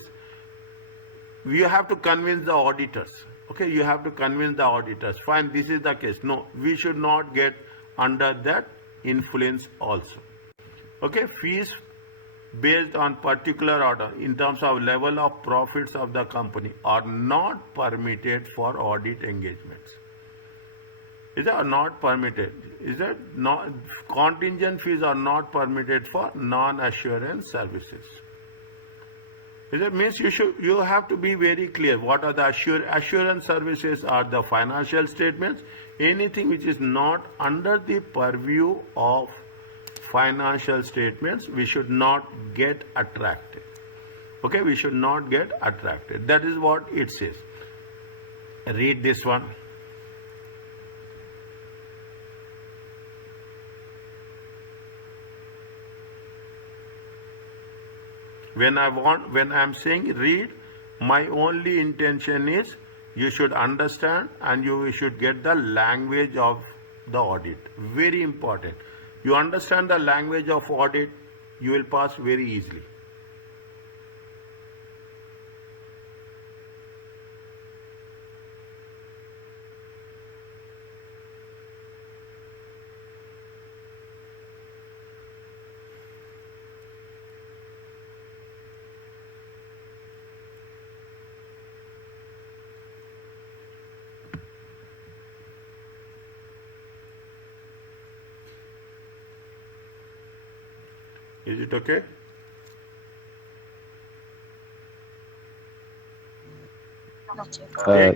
You have to convince the auditors. Okay, you have to convince the auditors. Fine, this is the case. No, we should not get under that influence also. Okay, fees based on particular order in terms of level of profits of the company are not permitted for audit engagements. Is that not permitted? Is that not? Contingent fees are not permitted for non-assurance services. Is it means you have to be very clear what are the assurance services are the financial statements, anything which is not under the purview of financial statements, we should not get attracted. Okay, we should not get attracted. That is what it says. Read this one. When I'm saying read, my only intention is you should understand and you should get the language of the audit. Very important. You understand the language of audit, you will pass very easily. Is it okay?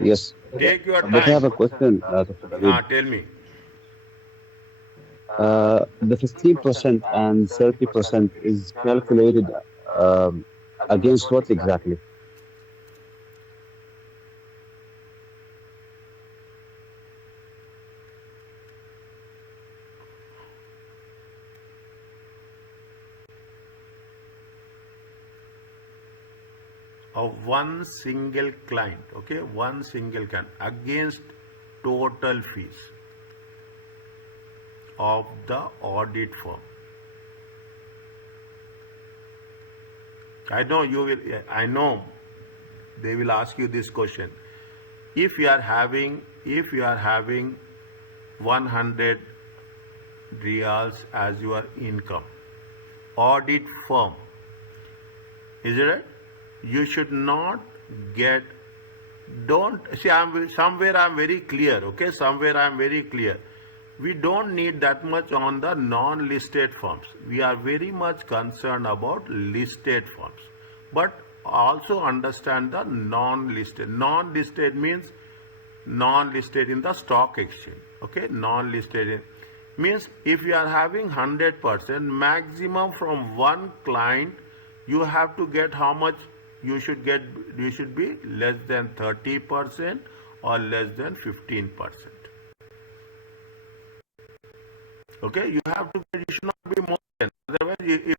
Yes. Take your But I have a time. question, Dr. David. Tell me. The 15% and 30% is calculated um, against what exactly? Of one single client, okay, one single client against total fees of the audit firm. I know they will ask you this question. If you are having 100 reals as your income, audit firm, is it right? You should not get, don't, see, somewhere I'm very clear, okay, somewhere I'm very clear. We don't need that much on the non-listed firms. We are very much concerned about listed firms. But also understand the non-listed. Non-listed means non-listed in the stock exchange, okay, non-listed means if you are having 100%, maximum from one client, you have to get how much? You should be less than 30% or less than 15%. Okay, you have to get, you should not be more than, otherwise if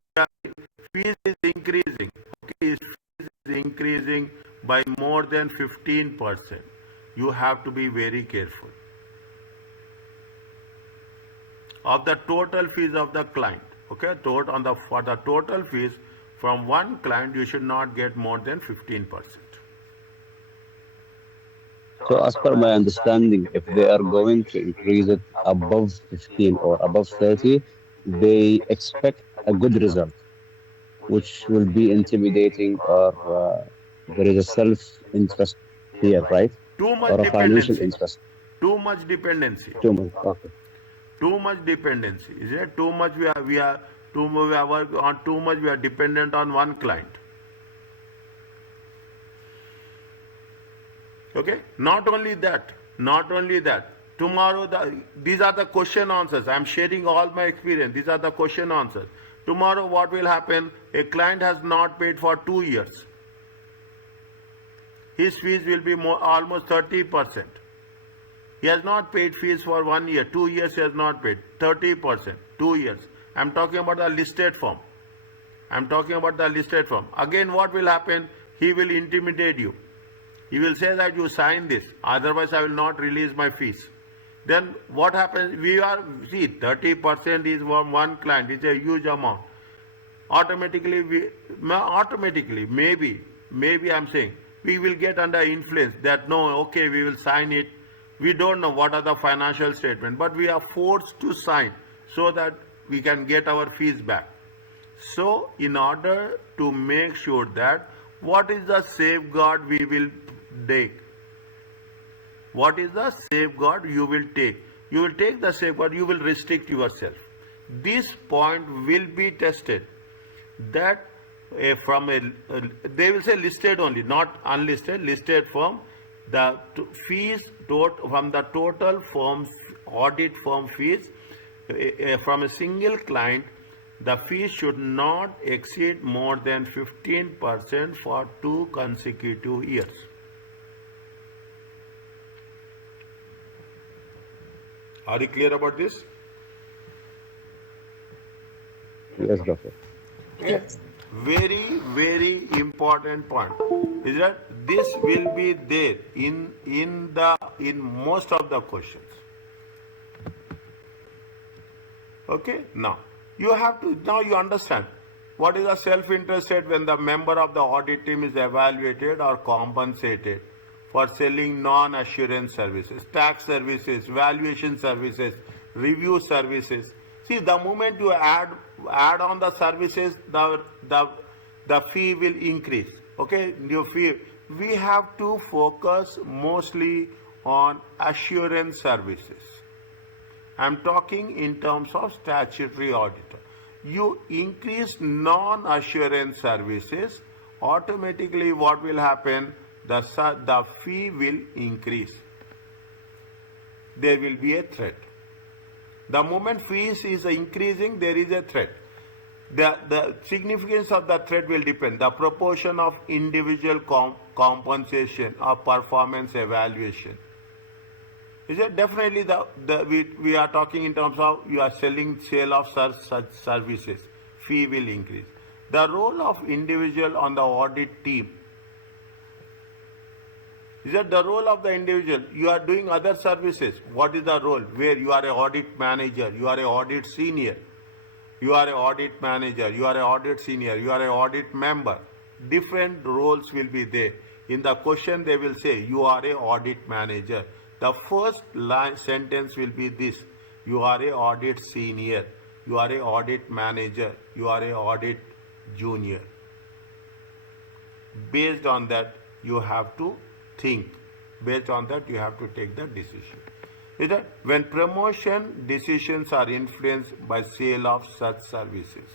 fees is increasing, okay, if fees is increasing by more than 15%, you have to be very careful. Of the total fees of the client, okay, for the total fees, from one client, you should not get more than 15%. So as per my understanding, if they are going to increase it above 15 or above 30, they expect a good result, which will be intimidating, or there is a self-interest here, right? Too Or much a financial dependency. interest. Too much dependency. Too much. Okay. Too much dependency. Is it too much? We are too much. We are work on too much. We are dependent on one client. Okay. Not only that. Not only that. Tomorrow, these are the question answers. I am sharing all my experience. These are the question answers. Tomorrow, what will happen? A client has not paid for 2 years. His fees will be almost 30%. He has not paid fees for 1 year. 2 years he has not paid. 30%. 2 years. I'm talking about the listed firm. I'm talking about the listed firm. Again, what will happen? He will intimidate you. He will say that you sign this. Otherwise, I will not release my fees. Then what happens? 30% is from one client. It's a huge amount. Automatically, maybe I'm saying, we will get under influence that no, okay, we will sign it. We don't know what are the financial statements, but we are forced to sign so that we can get our fees back. So, in order to make sure that what is the safeguard we will take? What is the safeguard you will take? You will take the safeguard, you will restrict yourself. This point will be tested. That they will say listed only, not unlisted, listed firm, the fees from the total firm's audit firm fees from a single client, the fees should not exceed more than 15% for 2 consecutive years. Are you clear about this? Yes, doctor. Yes. Very, very important point is that this will be there in most of the questions. Okay, now you understand what is a self-interested when the member of the audit team is evaluated or compensated for selling non-assurance services, tax services, valuation services, review services. See, the moment you add on the services, the fee will increase. Okay, your fee. We have to focus mostly on assurance services. I'm talking in terms of statutory auditor. You increase non-assurance services, automatically what will happen? The fee will increase. There will be a threat. The moment fees is increasing, there is a threat. The significance of the threat will depend. The proportion of individual compensation or performance evaluation. Is it definitely we are talking in terms of you are sale of such services, fee will increase. The role of individual on the audit team. Is that the role of the individual? You are doing other services. What is the role? Where you are an audit manager, you are an audit senior, you are an audit manager, you are an audit senior, you are an audit member. Different roles will be there. In the question they will say you are an audit manager. The first sentence will be this: you are an audit senior, you are an audit manager, you are an audit junior. Based on that, you have to think. Based on that, you have to take the decision. Is that when promotion decisions are influenced by sale of such services?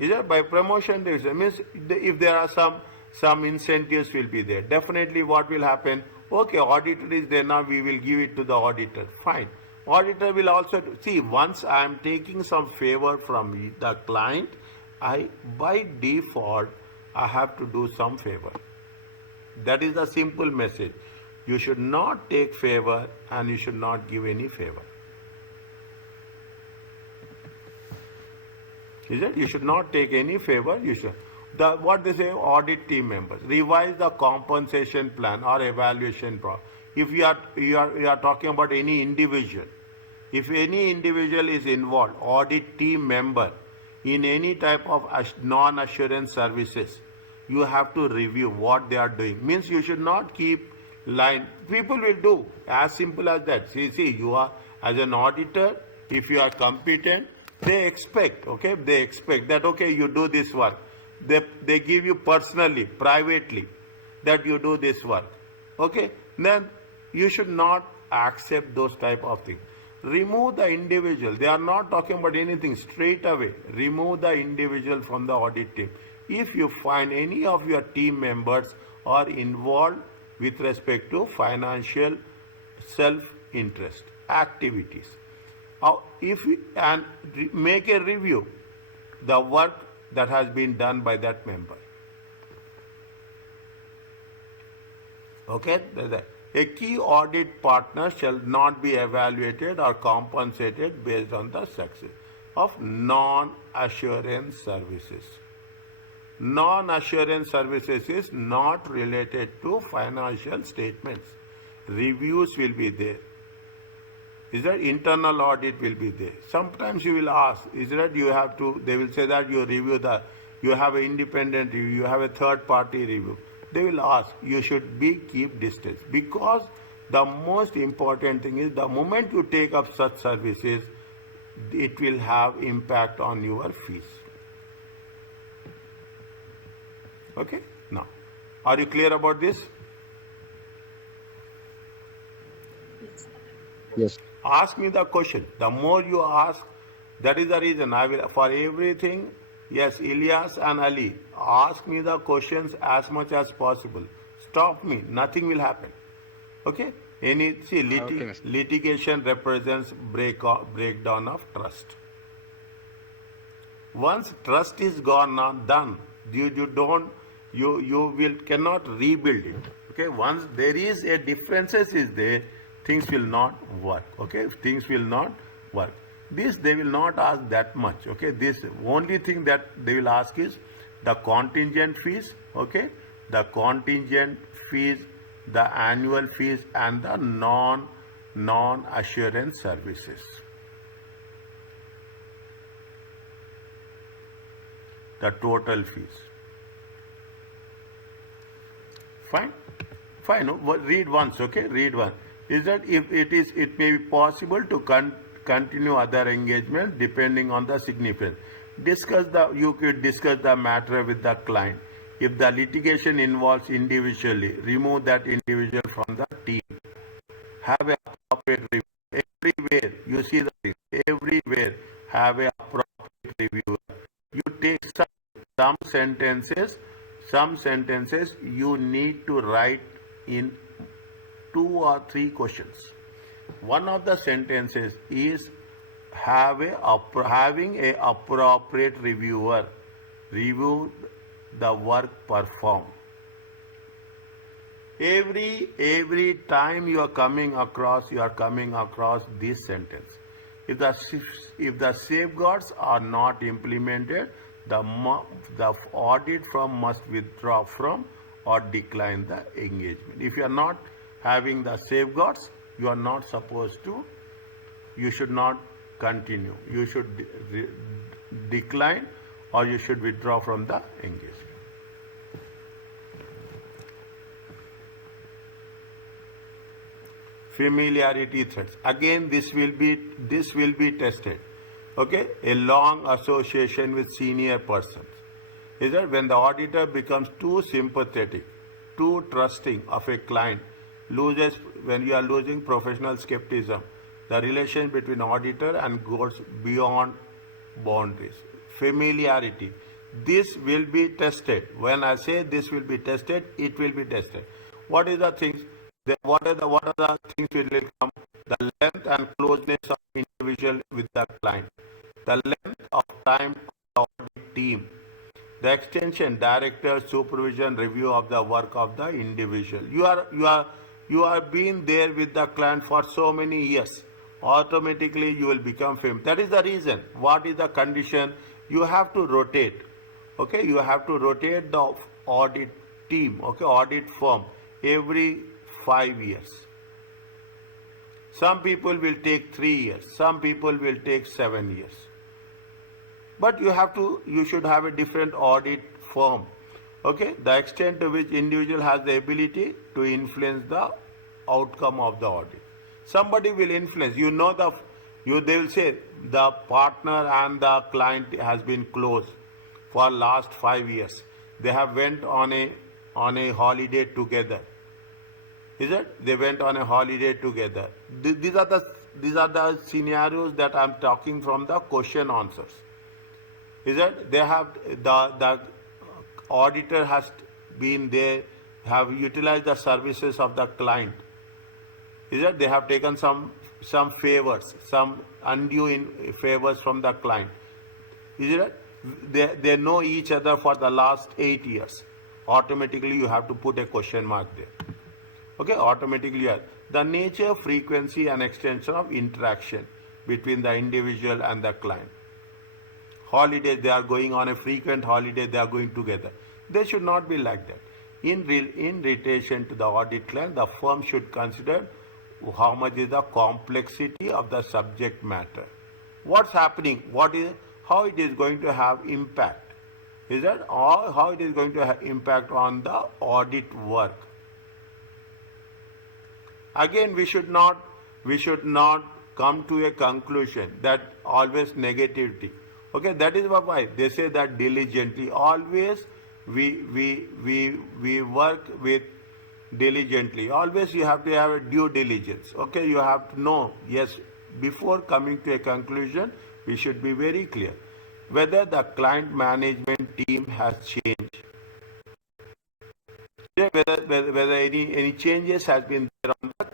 Is that by promotion decision means if there are some incentives will be there. Definitely, what will happen? Okay, auditor is there now. We will give it to the auditor. Fine. Auditor will also see once I am taking some favor from the client, by default I have to do some favor. That is the simple message. You should not take favor and you should not give any favor. Is it? You should not take any favor. You should. What they say, audit team members revise the compensation plan or evaluation plan. If you are talking about any individual, if any individual is involved, audit team member in any type of non-assurance services, you have to review what they are doing. Means you should not keep line. People will do as simple as that. See, you are as an auditor, if you are competent, they expect, okay, they expect that, okay, you do this work. They give you personally, privately, that you do this work. Okay, then you should not accept those type of things. Remove the individual. They are not talking about anything straight away. Remove the individual from the audit team. If you find any of your team members are involved with respect to financial self-interest activities, if you, and make a review the work that has been done by that member. Okay, a key audit partner shall not be evaluated or compensated based on the success of non-assurance services. Non-assurance services is not related to financial statements. Reviews will be there. Is that internal audit will be there. Sometimes you will ask, is that you have to, they will say that you review the, you have an independent review, you have a third party review. They will ask, you should keep distance, because the most important thing is the moment you take up such services, it will have impact on your fees. Okay, now, are you clear about this? Yes. Ask me the question. The more you ask, that is the reason I will, for everything, yes, Ilyas and Ali, ask me the questions as much as possible. Stop me, nothing will happen. Okay? Litigation represents breakdown of trust. Once trust is gone, done, you cannot rebuild it. Okay? Once there is a differences is there, things will not work. Okay? Things will not work. This they will not ask that much. Okay? This only thing that they will ask is the contingent fees. Okay? The contingent fees, the annual fees, and the non-assurance services. The total fees. Fine? Fine. No? Read once. Okay? Read once. Is that if it may be possible to continue other engagement depending on the significance. You could discuss the matter with the client. If the litigation involves individually, remove that individual from the team. Have a appropriate review. Everywhere, you see the thing. Everywhere, have a appropriate reviewer. You take some sentences you need to write in 2 or 3 questions. One of the sentences is having a appropriate reviewer review the work performed. Every time you are coming across this sentence. If the safeguards are not implemented, the audit firm must withdraw from or decline the engagement. If you are not having the safeguards, you are not supposed to, you should not continue. You should decline or you should withdraw from the engagement. Familiarity threats. Again, this will be tested. Okay, a long association with senior persons. Is that when the auditor becomes too sympathetic, too trusting of a client, when you are losing professional skepticism, the relation between auditor and goes beyond boundaries. Familiarity. This will be tested. When I say this will be tested, it will be tested. What is the things? What are the things which will come? The length and closeness of individual with the client. The length of time of the audit team. The extension, director, supervision, review of the work of the individual. You are being there with the client for so many years. Automatically you will become famous. That is the reason. What is the condition? You have to rotate. Okay, you have to rotate the audit team. Okay, audit firm every 5 years. Some people will take 3 years. Some people will take 7 years. But you should have a different audit firm Okay, the extent to which individual has the ability to influence the outcome of the audit. Somebody will influence. They will say the partner and the client has been close for last 5 years. They have went on a holiday together. Is it? They went on a holiday together. These are the scenarios that I'm talking from the question answers. Is it? They have the auditor has been there, have utilized the services of the client. Is it? They have taken some favors, some undue favors from the client. Is it? They know each other for the last 8 years. Automatically, you have to put a question mark there. Okay, automatically. Yeah. The nature, frequency, and extension of interaction between the individual and the client. Holidays, they are going on a frequent holiday, they are going together. They should not be like that. In relation to the audit client, the firm should consider how much is the complexity of the subject matter. What's happening? How it is going to have impact? Is that or how it is going to have impact on the audit work? Again, we should not come to a conclusion that always negativity. Okay, that is why they say that diligently. Always we work with diligently. Always you have to have a due diligence. Okay, you have to know, yes, before coming to a conclusion, we should be very clear whether the client management team has changed. Whether any changes has been there on the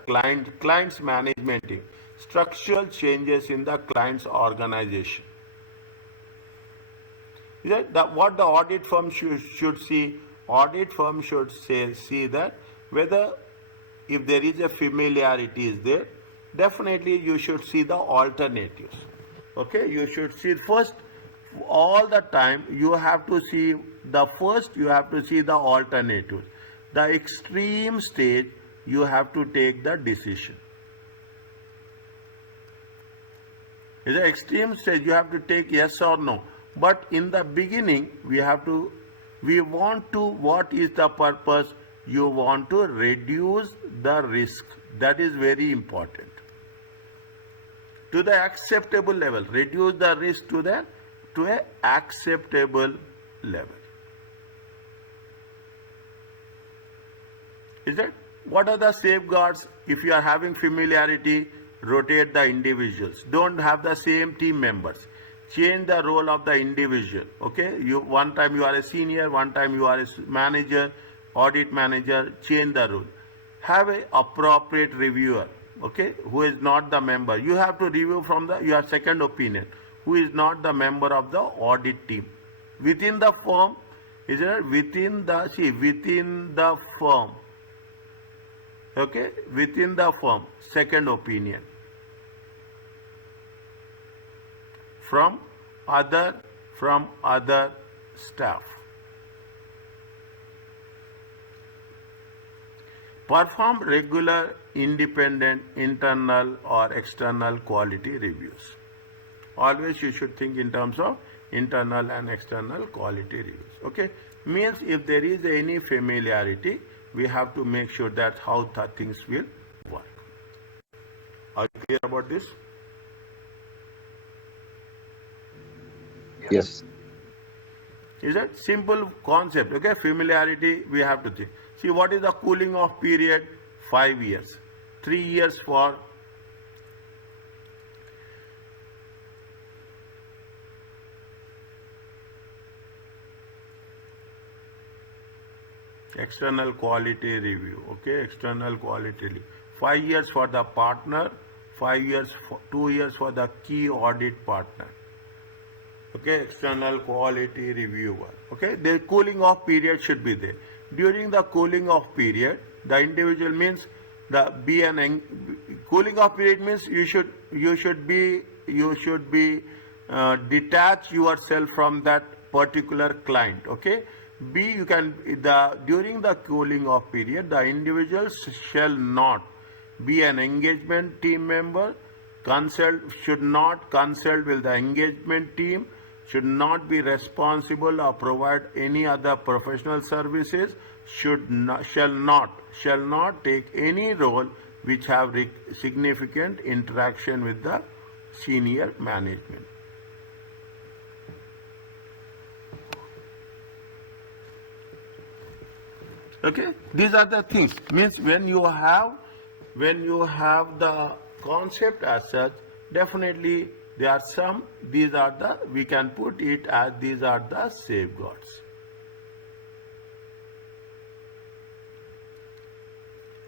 client's management team, structural changes in the client's organization. Is that what the audit firm should see? Audit firm should see that whether if there is a familiarity is there, definitely you should see the alternatives. Okay, you should see first all the time. You have to see the alternatives. The extreme stage, you have to take the decision. In the extreme stage, you have to take yes or no. But in the beginning, what is the purpose? You want to reduce the risk. That is very important. To the acceptable level. Reduce the risk to an acceptable level. Is that? What are the safeguards? If you are having familiarity, rotate the individuals. Don't have the same team members. Change the role of the individual. Okay, one time you are a senior, one time you are a manager, audit manager. Change the role. Have a appropriate reviewer. Okay, who is not the member. You have to review from your second opinion. Who is not the member of the audit team within the firm? Is it within the firm? Okay, within the firm, second opinion from other staff. Perform regular independent internal or external quality reviews. Always you should think in terms of internal and external quality reviews. Okay, means if there is any familiarity, we have to make sure that how the things will work. Are you clear about this? Yes. Is that simple concept? Okay, familiarity we have to think. See, what is the cooling off period? 5 years. 3 years for external quality review. Okay, external quality review. 5 years for the partner, 2 years for the key audit partner. Okay, external quality reviewer. Okay, the cooling off period should be there. During the cooling off period, the individual means cooling off period means you should be detach yourself from that particular client. Okay. During the cooling off period, the individuals shall not be an engagement team member, should not consult with the engagement team, should not be responsible or provide any other professional services, shall not take any role which have significant interaction with the senior management. Okay, these are the things. Means when you have the concept as such, definitely there are some. These are the, we can put it as these are the safeguards.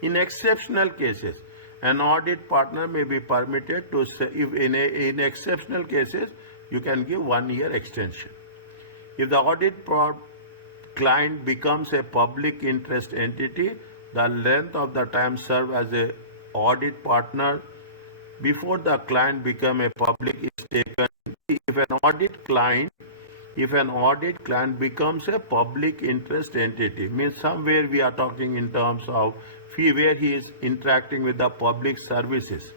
In exceptional cases, an audit partner may be permitted to say, if in exceptional cases, you can give 1 year extension. If the client becomes a public interest entity, the length of the time served as a audit partner before the client become a public is taken. If an audit client becomes a public interest entity, means somewhere we are talking in terms of fee where he is interacting with the public services,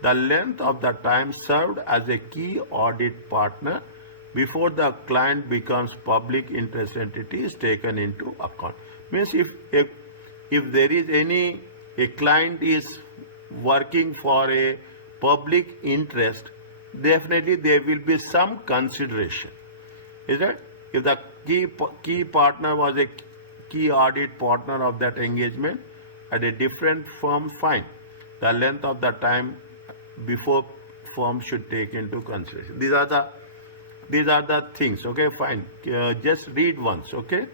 the length of the time served as a key audit partner before the client becomes public interest entity is taken into account. Means if there is a client is working for a public interest, definitely there will be some consideration. Is it? If the key partner was a key audit partner of that engagement at a different firm, fine. The length of the time before firm should take into consideration. These are the things. Okay, fine. Just read once. Okay,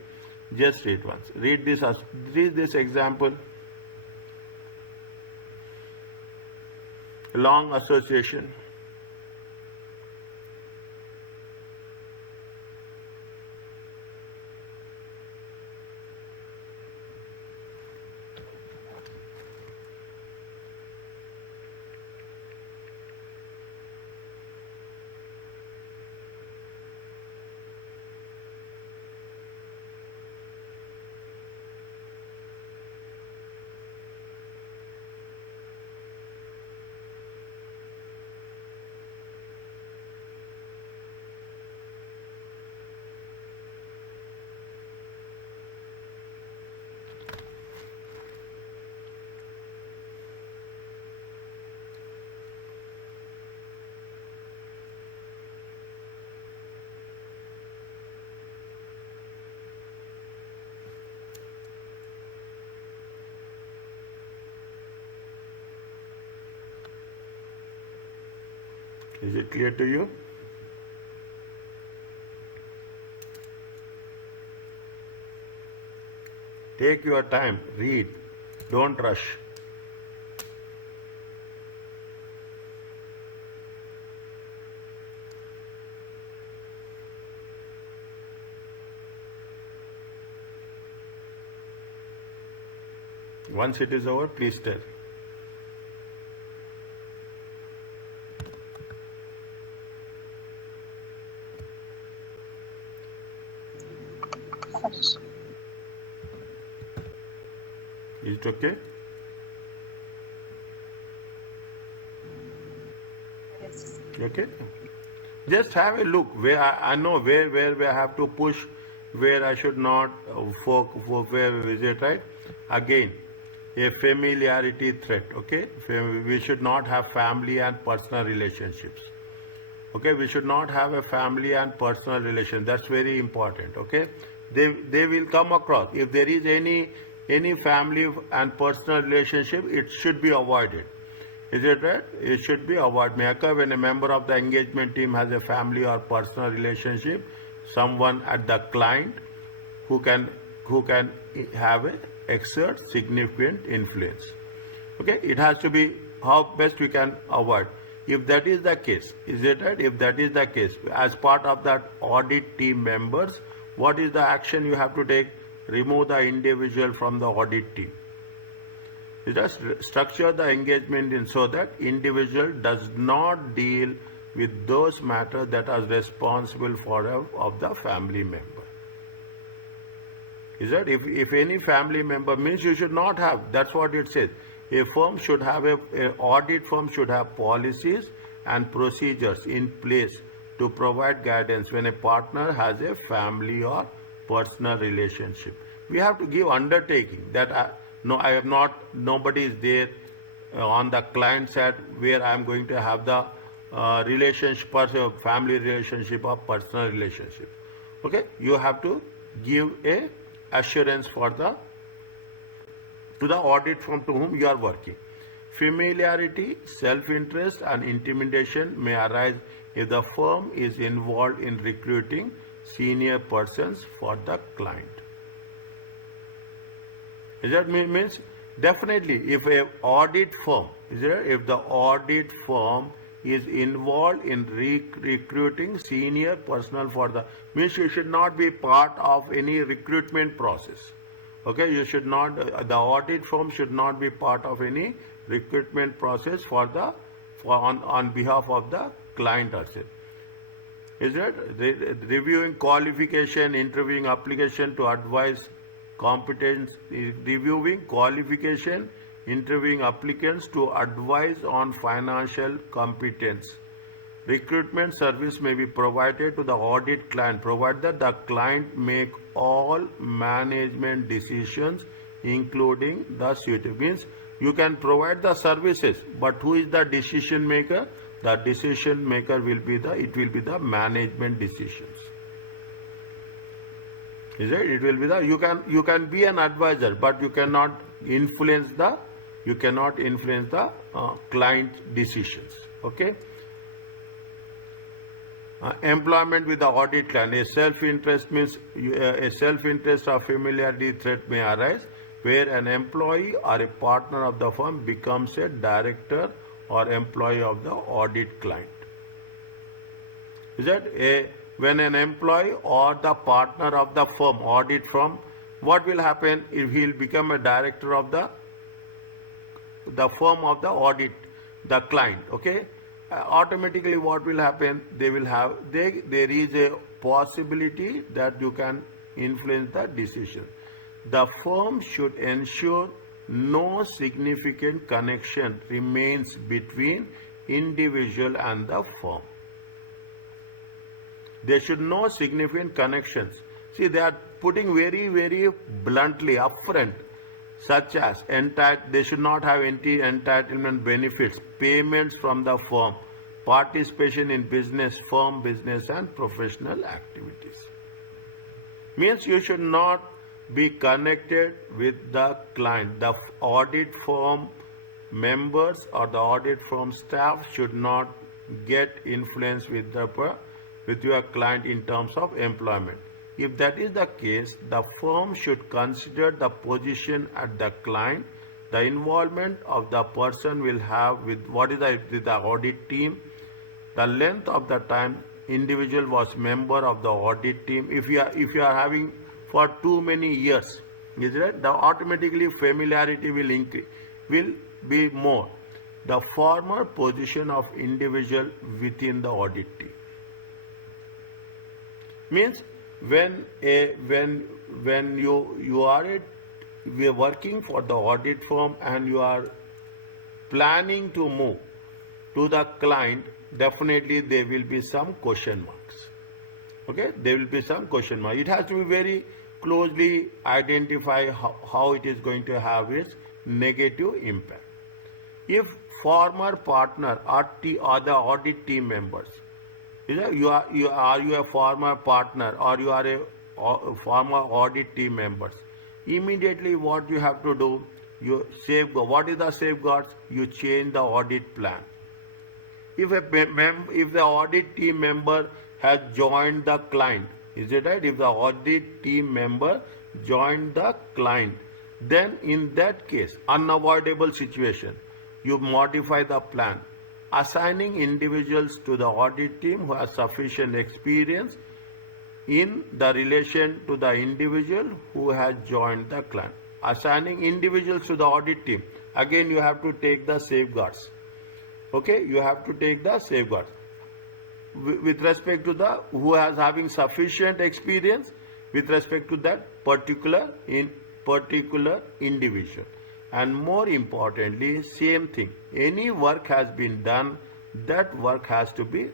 just read once. Read this example. Long association. Is it clear to you? Take your time, read, don't rush. Once it is over, please tell. Is it okay? Yes. Okay. Just have a look where I know where I have to push, where I should not, for where is it, right? Again, a familiarity threat. Okay, we should not have family and personal relationships. Okay, we should not have a family and personal relation. That's very important. Okay, they will come across. If there is any family and personal relationship, it should be avoided. Is it right? It should be avoided. May occur when a member of the engagement team has a family or personal relationship, someone at the client who can have exert significant influence. Okay, it has to be how best we can avoid. If that is the case, is it right? If that is the case, as part of that audit team members, what is the action you have to take? Remove the individual from the audit team. You just structure the engagement in so that individual does not deal with those matters that are responsible for of the family member. Is that if any family member means you should not have, that's what it says. A firm should have audit firm should have policies and procedures in place to provide guidance when a partner has a family or personal relationship. We have to give undertaking that I have not, nobody is there on the client side where I am going to have the relationship, family relationship or personal relationship. Okay, you have to give a assurance for the to the audit firm to whom you are working. Familiarity, self-interest and intimidation may arise if the firm is involved in recruiting senior persons for the client. Is that means definitely if a audit firm, if the audit firm is involved in recruiting senior personnel for the, means you should not be part of any recruitment process. Okay, you should not, the audit firm should not be part of any recruitment process for the on behalf of the client herself. Is it reviewing qualification, interviewing application to advise competence, reviewing qualification, interviewing applicants to advise on financial competence. Recruitment service may be provided to the audit client, provided the client make all management decisions, including the suitable. Means you can provide the services, but who is the decision maker? The decision maker will be the management decisions. Is it? It will be the, you can be an advisor, but you cannot influence the client decisions. Okay. Employment with the audit client. A self-interest means a self-interest or familiarity threat may arise where an employee or a partner of the firm becomes a director or employee of the audit client. Is that when an employee or the partner of the firm, audit firm, what will happen if he will become a director of the firm of the audit, the client? Okay, automatically what will happen? They will have there is a possibility that you can influence the decision. The firm should ensure no significant connection remains between individual and the firm. There should no significant connections. See, they are putting very, very bluntly upfront, such as they should not have any entitlement benefits, payments from the firm, participation in firm business and professional activities. Means you should not be connected with the client. The audit firm members or the audit firm staff should not get influence with your client in terms of employment. If that is the case, the firm should consider the position at the client, the involvement of the person will have with the audit team, the length of the time individual was member of the audit team. If you are having for too many years, is it? The automatically familiarity will increase, will be more. The former position of individual within the audit team. Means when you are working for the audit firm and you are planning to move to the client, definitely there will be some question marks. Okay, there will be some question mark. It has to be very closely identify how it is going to have its negative impact. If former partner or the audit team members, you are a former partner or you are a former audit team members, immediately what you have to do, you safeguard. What is the safeguards? You change the audit plan. If the audit team member has joined the client, is it right? If the audit team member joined the client, then in that case, unavoidable situation, you modify the plan, assigning individuals to the audit team who have sufficient experience in the relation to the individual who has joined the client. Assigning individuals to the audit team, again you have to take the safeguards. Okay, you have to take the safeguards with respect to the who has having sufficient experience with respect to that particular individual. And more importantly, same thing, any work has been done, that work has to be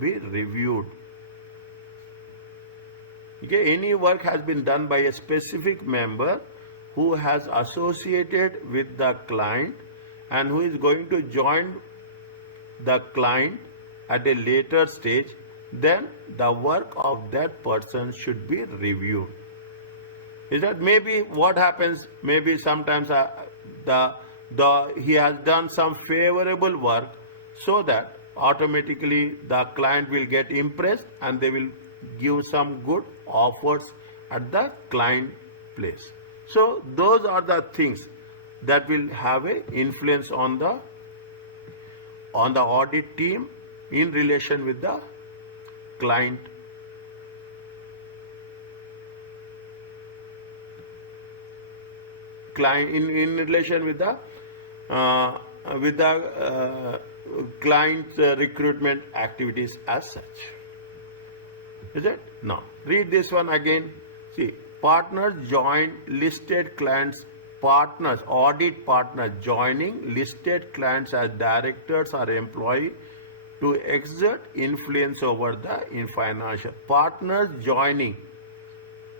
be reviewed. Okay, any work has been done by a specific member who has associated with the client and who is going to join the client at a later stage, then the work of that person should be reviewed. Is that maybe what happens? Maybe sometimes he has done some favorable work, so that automatically the client will get impressed and they will give some good offers at the client place. So those are the things that will have a influence on the audit team in relation with the client. In relation with the client's recruitment activities as such. Is it? Now read this one again. See, partners join listed clients. Partners, audit partners joining listed clients as directors or employee to exert influence over the financial. Partners joining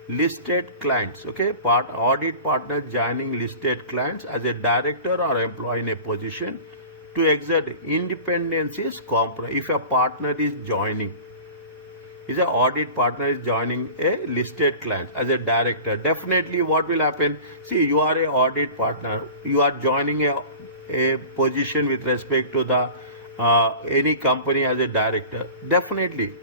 listed clients, okay, audit partners joining listed clients as a director or employee in a position to exert independence is compromised. If a partner is joining, is an audit partner is joining a listed client as a director, definitely what will happen? See, you are a audit partner, you are joining a position with respect to the any company as a director, definitely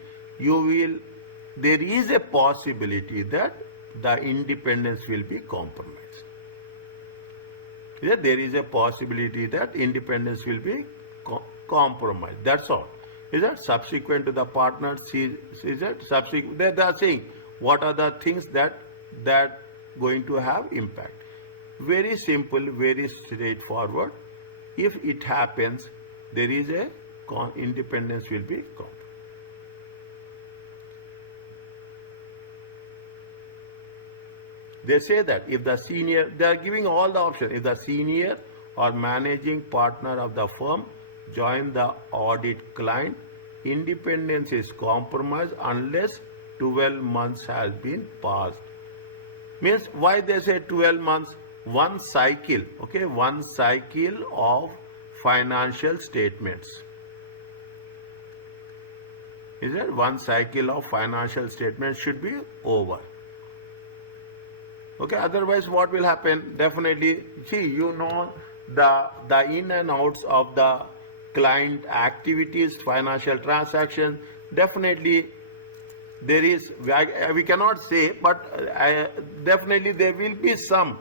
there is a possibility that the independence will be compromised. Yeah, there is a possibility that independence will be compromised. That's all. Is that subsequent to the partners? Is that subsequent? They are saying what are the things that going to have impact. Very simple, very straightforward. If it happens, there is a independence will be compromised. They say that if the senior, they are giving all the options. If the senior or managing partner of the firm join the audit client, independence is compromised unless 12 months has been passed. Means why they say 12 months? One cycle, okay, one cycle of financial statements. Is it? One cycle of financial statements should be over. Okay, otherwise what will happen? Definitely, see, you know the in and outs of the client activities, financial transactions, definitely there is, we cannot say, but definitely there will be some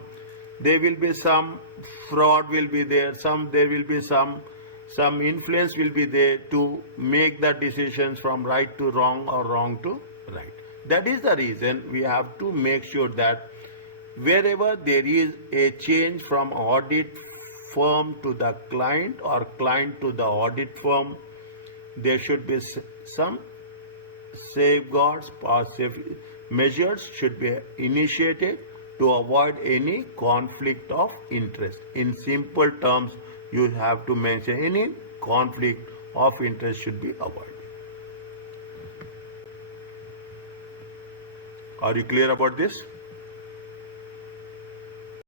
fraud will be there, there will be some influence will be there to make the decisions from right to wrong or wrong to right. That is the reason we have to make sure that wherever there is a change from audit firm to the client or client to the audit firm, there should be some safeguards or measures should be initiated to avoid any conflict of interest. In simple terms, you have to mention any conflict of interest should be avoided. Are you clear about this?